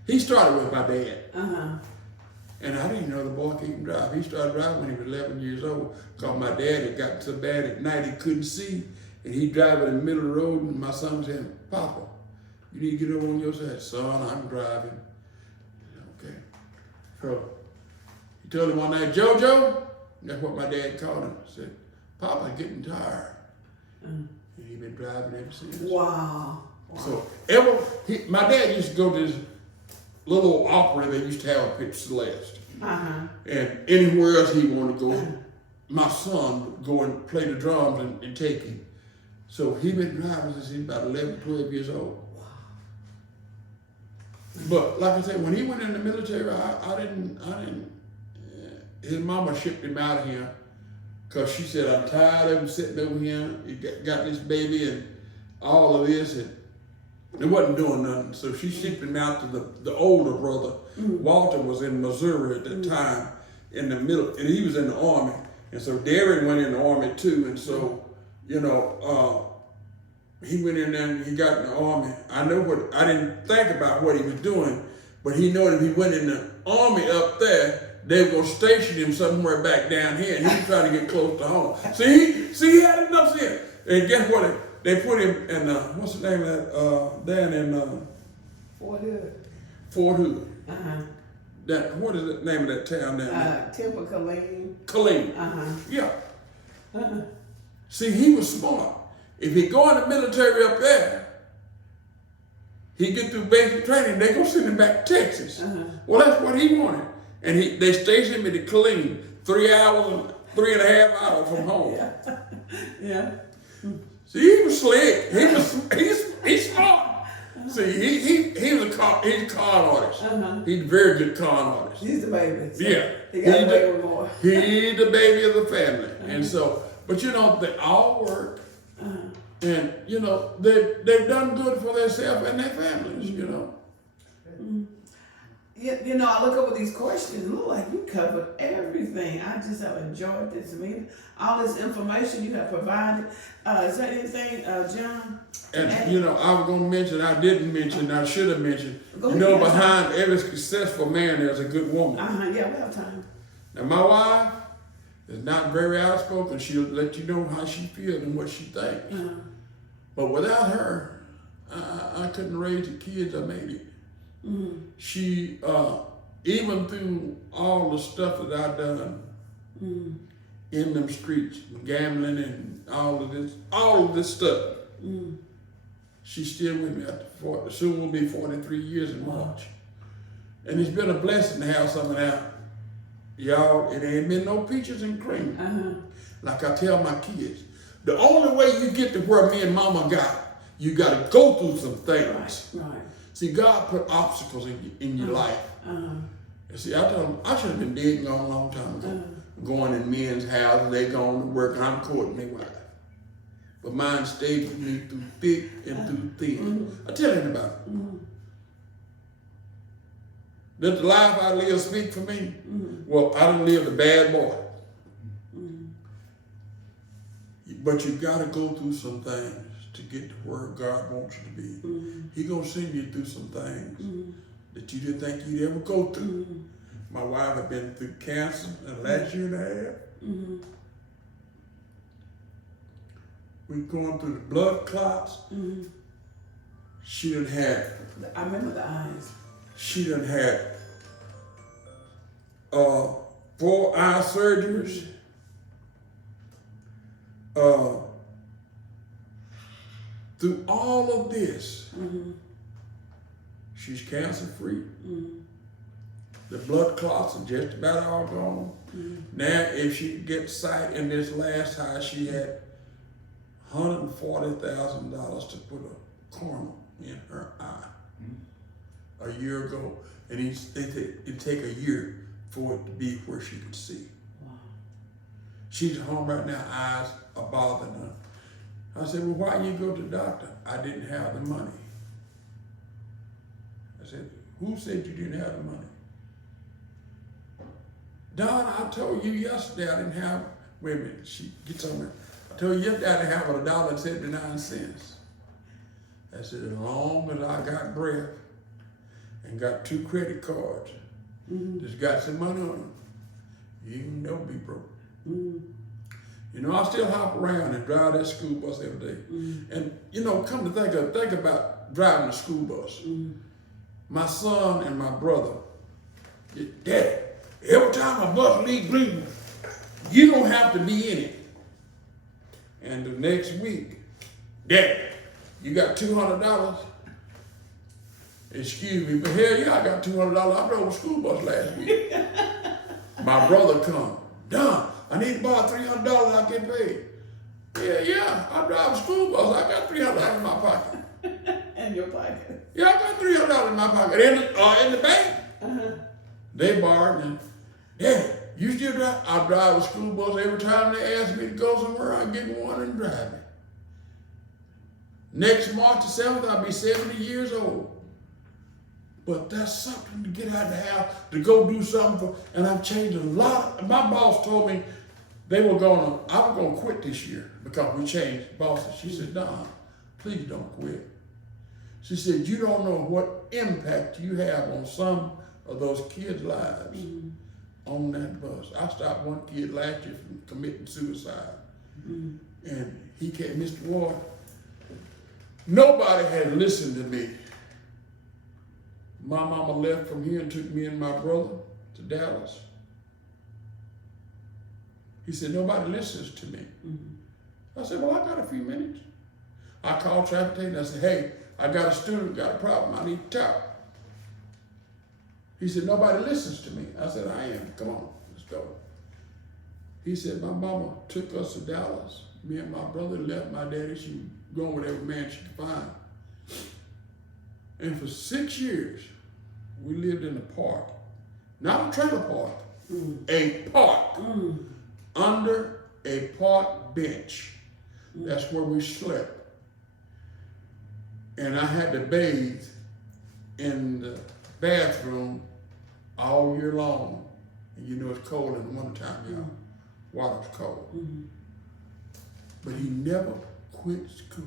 He started with my dad. And I didn't know the boy could even drive. He started driving when he was 11 years old, because my dad had gotten so bad at night he couldn't see, and he'd drive in the middle of the road, and my son was saying, Papa, you need to get over on your side. Son, I'm driving. Okay. So he told him one night, Jojo, that's what my dad called him, said, Papa's getting tired. And he's been driving ever since. Wow. So my dad used to go to this little opera they used to have up at Celeste. And anywhere else he wanted to go, my son would go and play the drums and take him. So he been driving since he was about 11, 12 years old. But like I said, when he went in the military, I didn't, his mama shipped him out of here because she said, I'm tired of him sitting over here. He got this baby and all of this, and it wasn't doing nothing. So she shipped him out to the older brother. Walter was in Missouri at the time, in the middle, and he was in the Army. And so Darren went in the Army too. And so, you know, he went in there and he got in the Army. I didn't think about what he was doing, but he knew that if he went in the Army up there, they were going to station him somewhere back down here, and he was trying to get close to home. See, he had enough sense. And guess what? They put him in, what's the name of that, down in Fort Hood. Fort Hood. What is the name of that town down there? Temple, Killeen. Killeen. Yeah. See, he was smart. If he go in the military up there, he get through basic training, they gonna send him back to Texas. Well, that's what he wanted. And they stationed him at the Killeen, 3 hours 3.5 hours from home. Yeah. See, he was slick. He's smart. See, he's a con artist. He's a very good con artist. He's the baby. So Yeah. He got away with more. He's the baby of the family. And so, but you know, they all work. And, you know, they've done good for themselves and their families, you know. You know, I look over these questions, look like you covered everything. I just have enjoyed this meeting. All this information you have provided. Is there anything, John? And, you know, I was going to mention, I didn't mention, I should have mentioned, Go you know, ahead. behind every successful man, there's a good woman. Yeah, we have time. Now, my wife is not very outspoken. She'll let you know how she feels and what she thinks. But without her, I couldn't raise the kids I made it. She, even through all the stuff that I've done in them streets, gambling and all of this stuff, she's still with me after 40, soon will be 43 years in March. And it's been a blessing to have some of that. Y'all, it ain't been no peaches and cream. Like I tell my kids, the only way you get to where me and mama got, you got to go through some things. Right. See, God put obstacles in your life. And see, I tell them, I should have been dead and gone a long time ago. Going in men's houses, they going to work, and I'm courting their wife. But mine stayed with me through thick and through thin. I tell anybody. Let the life I live speak for me. Well, I done lived a bad boy. But you got to go through some things to get to where God wants you to be. He gonna send you through some things that you didn't think you'd ever go through. My wife had been through cancer the last year and a half. We going through the blood clots. She done had. I remember the eyes. She done had 4 eye surgeries. Through all of this, she's cancer free. The blood clots are just about all gone. Now, if she gets sight in this last eye, she had $140,000 to put a corner in her eye a year ago, and it'd take a year for it to be where she could see. Wow. She's home right now, eyes are bothering her. I said, well, why you go to the doctor? I didn't have the money. I said, who said you didn't have the money? Don, I told you yesterday I didn't have, wait a minute, she gets on there. I told you yesterday I didn't have $1.79. I said, as long as I got breath and got 2 credit cards, just got some money on them, you can never be broke. You know, I still hop around and drive that school bus every day. And, you know, come to think about driving a school bus. My son and my brother, Daddy, every time a bus leaves Greenwood, you don't have to be in it. And the next week, Daddy, you got $200? Excuse me, but hell yeah, I got $200. I drove a school bus last week. My brother come, Don, I need to borrow $300, I get paid. Yeah, I drive a school bus, I got $300 in my pocket. In your pocket. Yeah, I got $300 in my pocket. In the bank. They borrowed and, Daddy, you still drive? I drive a school bus every time they ask me to go somewhere, I get one and drive it. Next March the 7th, I'll be 70 years old. But that's something to get out of the house, to go do something and I've changed a lot. My boss told me I was gonna quit this year because we changed bosses. She said, Don, please don't quit. She said, you don't know what impact you have on some of those kids' lives on that bus. I stopped one kid last year from committing suicide. And he came, Mr. Ward, nobody had listened to me. My mama left from here and took me and my brother to Dallas. He said, nobody listens to me. I said, well, I got a few minutes. I called transportation. I said, hey, I got a student, got a problem. I need to talk. He said, nobody listens to me. I said, I am. Come on, let's go. He said, my mama took us to Dallas. Me and my brother left my daddy. She was going with every man she could find. And for 6 years, we lived in a park. Not a trailer park, a park. Under a park bench. That's where we slept. And I had to bathe in the bathroom all year long. And you know it's cold in the wintertime, y'all. Water's cold. But he never quit school.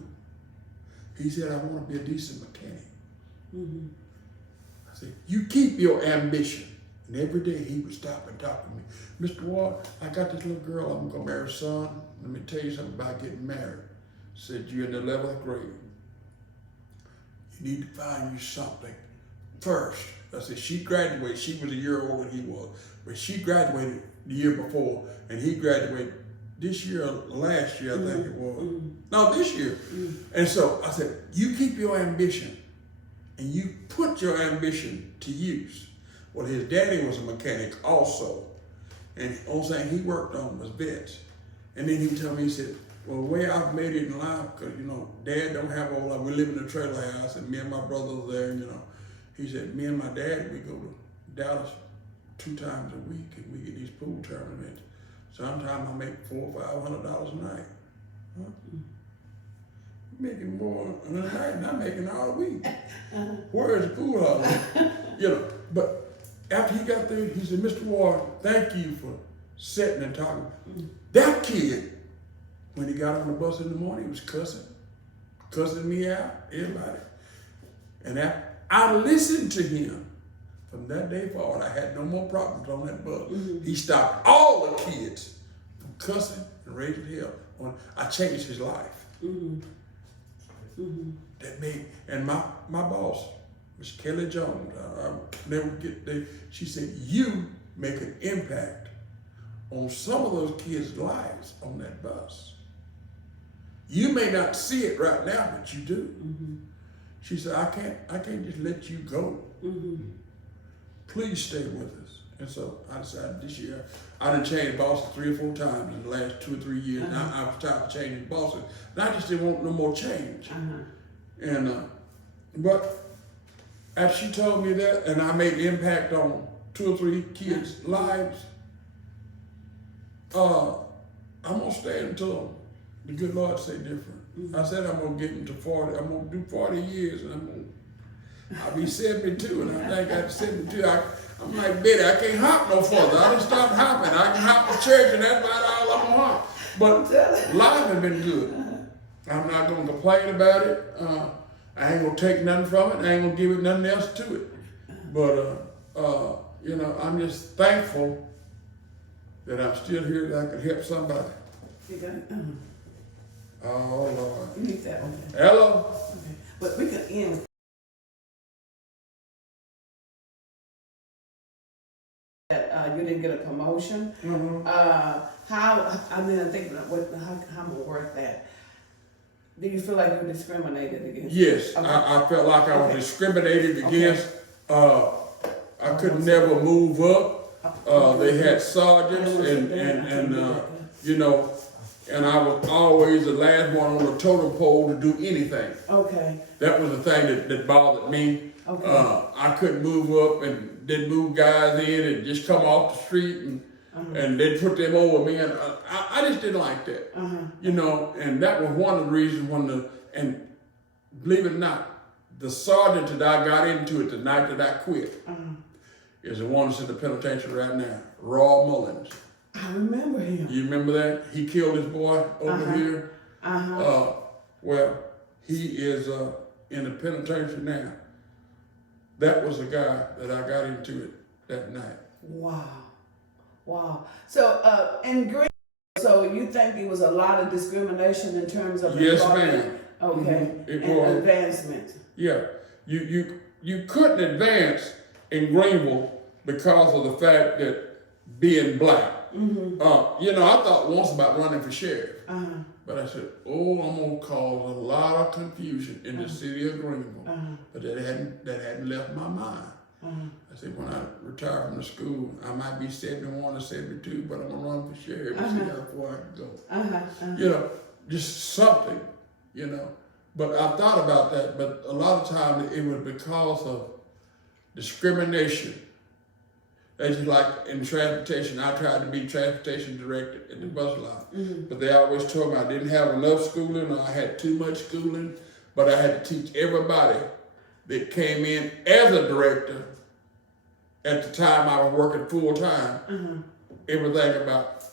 He said, I want to be a decent mechanic. I said, you keep your ambition. And every day he would stop and talk to me. Mr. Ward, I got this little girl I'm gonna marry, son. Let me tell you something about getting married. I said, you're in the 11th grade. You need to find you something first. I said, she graduated, she was a year older than he was, but she graduated the year before, and he graduated this year, last year, I think it was. No, this year. And so I said, you keep your ambition, and you put your ambition to use. Well, his daddy was a mechanic also, and the only thing he worked on was vets. And then he told me, he said, well, the way I've made it in life, because, you know, Dad don't have a whole lot. We live in a trailer house, and me and my brother was there, you know. He said, me and my dad, we go to Dallas 2 times a week, and we get these pool tournaments. Sometimes I make $400 or $500 a night. Huh? Making more in a night than I'm making all week. Where is the pool hall? You know, but after he got there, he said, Mr. Ward, thank you for sitting and talking. That kid, when he got on the bus in the morning, he was cussing me out, everybody. And I listened to him. From that day forward, I had no more problems on that bus. He stopped all the kids from cussing and raising hell. I changed his life. That made, and my boss, Miss Kelly Jones, I never get, she said, you make an impact on some of those kids' lives on that bus. You may not see it right now, but you do. She said, I can't just let you go. Please stay with us. And so I decided this year, I done changed bosses 3 or 4 times in the last 2 or 3 years. Now I was tired of changing bosses. And I just didn't want no more change. And, but after she told me that, and I made an impact on 2 or 3 kids' lives, I'm gonna stay until the good Lord say different. I said I'm gonna get into 40, I'm gonna do 40 years, and I'll be 72, and I think at 72, I'm like, Betty, I can't hop no further. I done stopped hopping. I can hop to church, and that's about all I'm gonna hop. But life has been good. I'm not gonna complain about it. I ain't gonna take nothing from it. I ain't gonna give it nothing else to it. But, you know, I'm just thankful that I'm still here, that I can help somebody. You got it? Oh, Lord. You need that one. Hello? Okay. But we can end with that you didn't get a promotion. How, I mean, I'm thinking of how I'm gonna work that. Do you feel like you were discriminated against? Yes, Okay. I felt like I was discriminated against. I could Okay. never move up. They had sergeants and you know, and I was always the last one on the totem pole to do anything. Okay. That was the thing that bothered me. Okay. I couldn't move up and didn't move guys in and just come off the street and they'd put them over me, and I just didn't like that. You know, and that was one of the reasons and believe it or not, the sergeant that I got into it the night that I quit is the one that's in the penitentiary right now, Roy Mullins. I remember him. You remember that? He killed his boy over here. Well, he is in the penitentiary now. That was the guy that I got into it that night. Wow. Wow. So, in Green, so you think it was a lot of discrimination in terms of Yes, employment? ma'am. Okay. It and was. advancement. Yeah, you couldn't advance in Greenville because of the fact that being black. You know, I thought once about running for sheriff, but I said, oh, I'm gonna cause a lot of confusion in the city of Greenville. But that hadn't left my mind. I said, when I retire from the school, I might be 71 or 72, but I'm gonna run for sheriff and see how far I can go. You know, just something, you know. But I thought about that, but a lot of times it was because of discrimination. They just like in transportation, I tried to be transportation director at the bus line, but they always told me I didn't have enough schooling or I had too much schooling, but I had to teach everybody that came in as a director. At the time I was working full time, everything about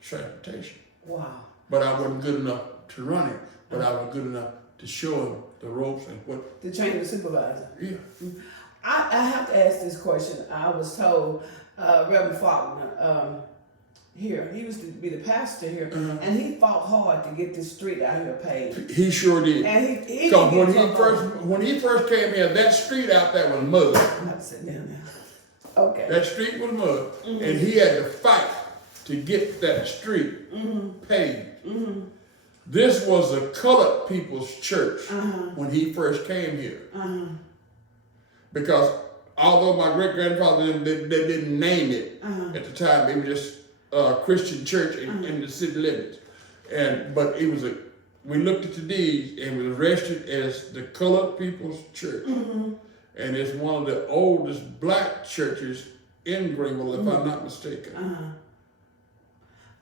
transportation. Wow. But I wasn't good enough to run it, but I was good enough to show them the ropes and what. To train the supervisor. Yeah. I have to ask this question. I was told Reverend Faulkner here, he used to be the pastor here, and he fought hard to get this street out here paved. He sure did. And he Because didn't when he first came here, that street out there was mud. I have to sit down now. Okay. That street was mud, and he had to fight to get that street paved. This was a colored people's church when he first came here. Because although my great-grandfather, they didn't name it at the time, it was just a Christian church in the city limits. But it was we looked at the deeds and it was registered as the Colored People's Church. And it's one of the oldest black churches in Greenville, if I'm not mistaken.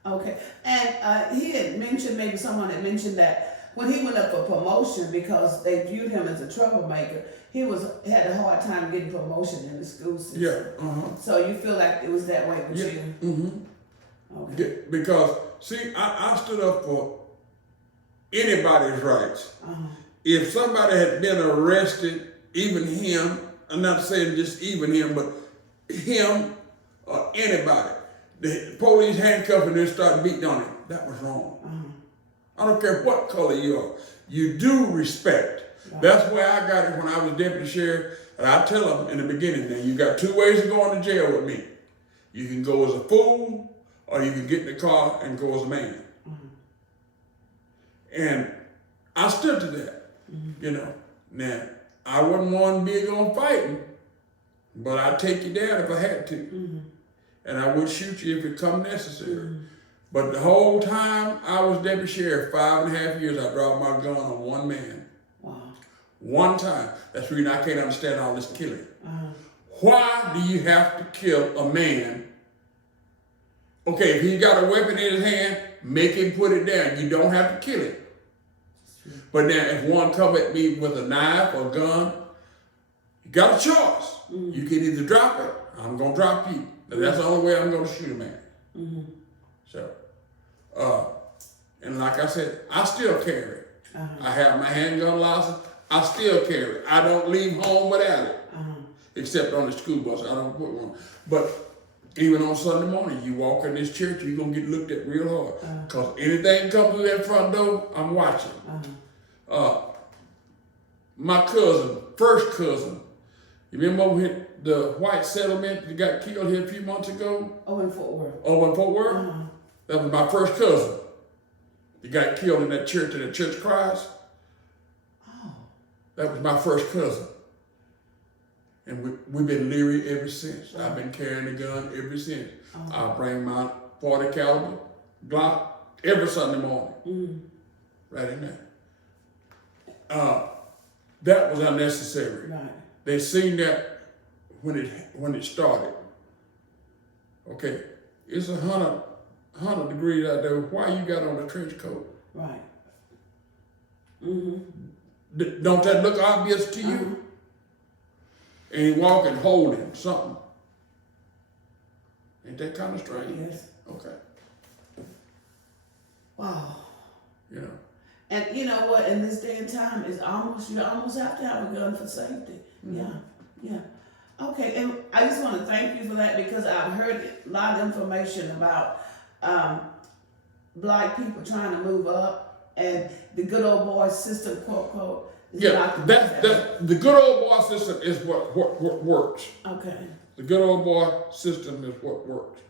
Okay. And he had mentioned, maybe someone had mentioned that when he went up for promotion because they viewed him as a troublemaker, he had a hard time getting promotion in the school system. Yeah. So you feel like it was that way with you? Okay. Because, see, I stood up for anybody's rights. If somebody had been arrested, even him, I'm not saying just even him, but him or anybody, the police handcuffed him and started beating on him. That was wrong. I don't care what color you are. You do respect. Right. That's where I got it when I was deputy sheriff. And I tell them in the beginning, now you got two ways of going to jail with me. You can go as a fool, or you can get in the car and go as a man. And I stood to that, you know. Now, I wasn't one big on fighting, but I'd take you down if I had to. And I would shoot you if it come necessary. But the whole time I was deputy sheriff, 5.5 years, I dropped my gun on one man. Wow. One time. That's the reason I can't understand all this killing. Why do you have to kill a man? Okay, if he's got a weapon in his hand, make him put it down. You don't have to kill him. But now if one come at me with a knife or a gun, you got a choice. You can either drop it, I'm gonna drop you. That's the only way I'm gonna shoot a man. So, and like I said, I still carry it. I have my handgun license, I still carry it. I don't leave home without it. Except on the school bus, I don't put one. But even on Sunday morning, you walk in this church, you're gonna get looked at real hard. Because anything come through that front door, I'm watching. My cousin, first cousin, you remember over here, the white settlement that got killed here a few months ago? Oh, in Fort Worth. Oh, in Fort Worth? That was my first cousin. He got killed in that church, in the Church of Christ. That was my first cousin. And we've been leery ever since. I've been carrying a gun ever since. I bring my 40 caliber Glock every Sunday morning. Right in there. That was unnecessary. Right. They seen that when it started. Okay, it's 100 degrees out there. Why you got on a trench coat? Right. Don't that look obvious to you? And he walking holding something. Ain't that kind of strange? Yes. Okay. Wow. You know. And you know what? In this day and time, you almost have to have a gun for safety. Yeah. Okay, and I just want to thank you for that because I've heard a lot of information about black people trying to move up and the good old boy system, quote, quote. The good old boy system is what works. Okay. The good old boy system is what works.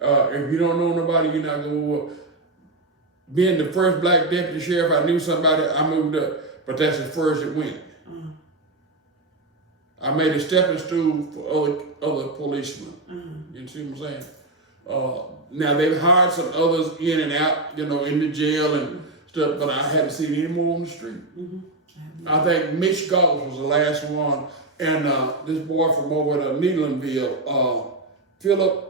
If you don't know nobody, you're not going to work. Being the first black deputy sheriff, I knew somebody, I moved up, but that's as far as it went. I made a stepping stool for other policemen. You see what I'm saying? Now they've hired some others in and out, you know, in the jail and stuff, but I haven't seen any more on the street. I think Mitch Goss was the last one, and this boy from over at Needlandville, Philip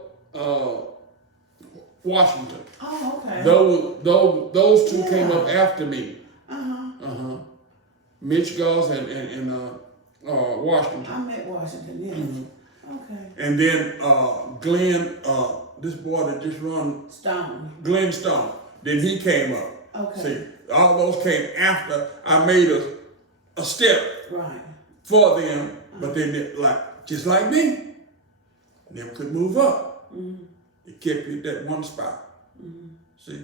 Washington. Oh, okay. Those two came Yeah. up after me. Mitch Goss and Washington. I met Washington, yes. Okay. And then Glenn, this boy that just run, Stone. Glenn Stone. Then he came up. Okay. See, all those came after I made a step Right. for them, but then they, just like me, never could move up. It kept you at that one spot. See,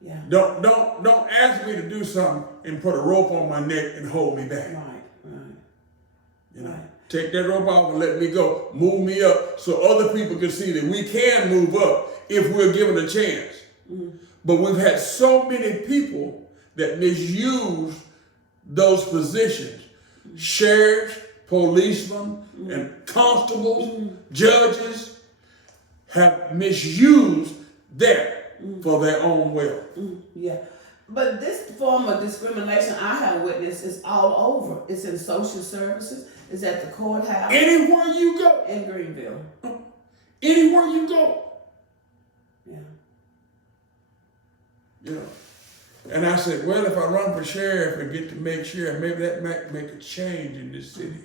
Yeah. don't ask me to do something and put a rope on my neck and hold me back. Right. Right. You know, Right. take that rope off and let me go. Move me up so other people can see that we can move up if we're given a chance. But we've had so many people that misuse those positions. Sheriffs, policemen, and constables, judges have misused that for their own will. Yeah. But this form of discrimination I have witnessed is all over. It's in social services. It's at the courthouse Anywhere you go, in Greenville. anywhere you go. Yeah. You know. And I said, well, if I run for sheriff and get to make sheriff, maybe that might make a change in this city.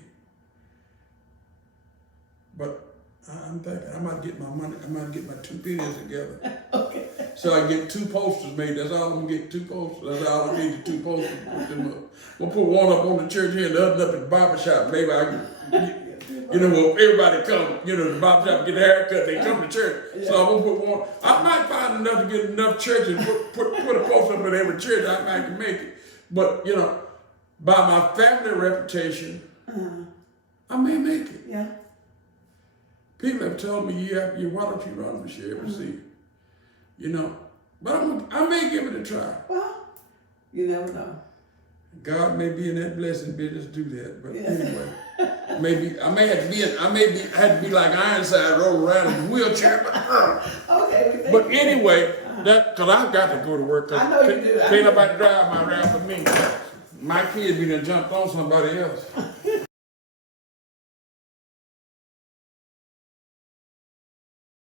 But I'm thinking I might get my money, I might get my 2 pennies together. Okay. So I get 2 posters made. That's all I'm gonna get, 2 posters. That's all I need, the 2 posters. Put them up. We'll put one up on the church here and the other up at the barber shop. Maybe I can, you know, well, everybody come, you know, the barber shop, get a haircut, they come to church. So I'm gonna put one. I might find enough to get enough churches, put a poster up at every church, I might can make it. But, you know, by my family reputation, I may make it. Yeah. People have told me year after year, why don't you run for sheriff and see? You know, but I may give it a try. Well, you never know. God may be in that blessing business to do that, but Yeah. anyway, maybe I may have to be like Ironside, roll around in a wheelchair. Okay. We But anyway, that because I've got to go to work. 'Cause I know you do. Can't nobody drive my round for me. My kid be done jumped on somebody else.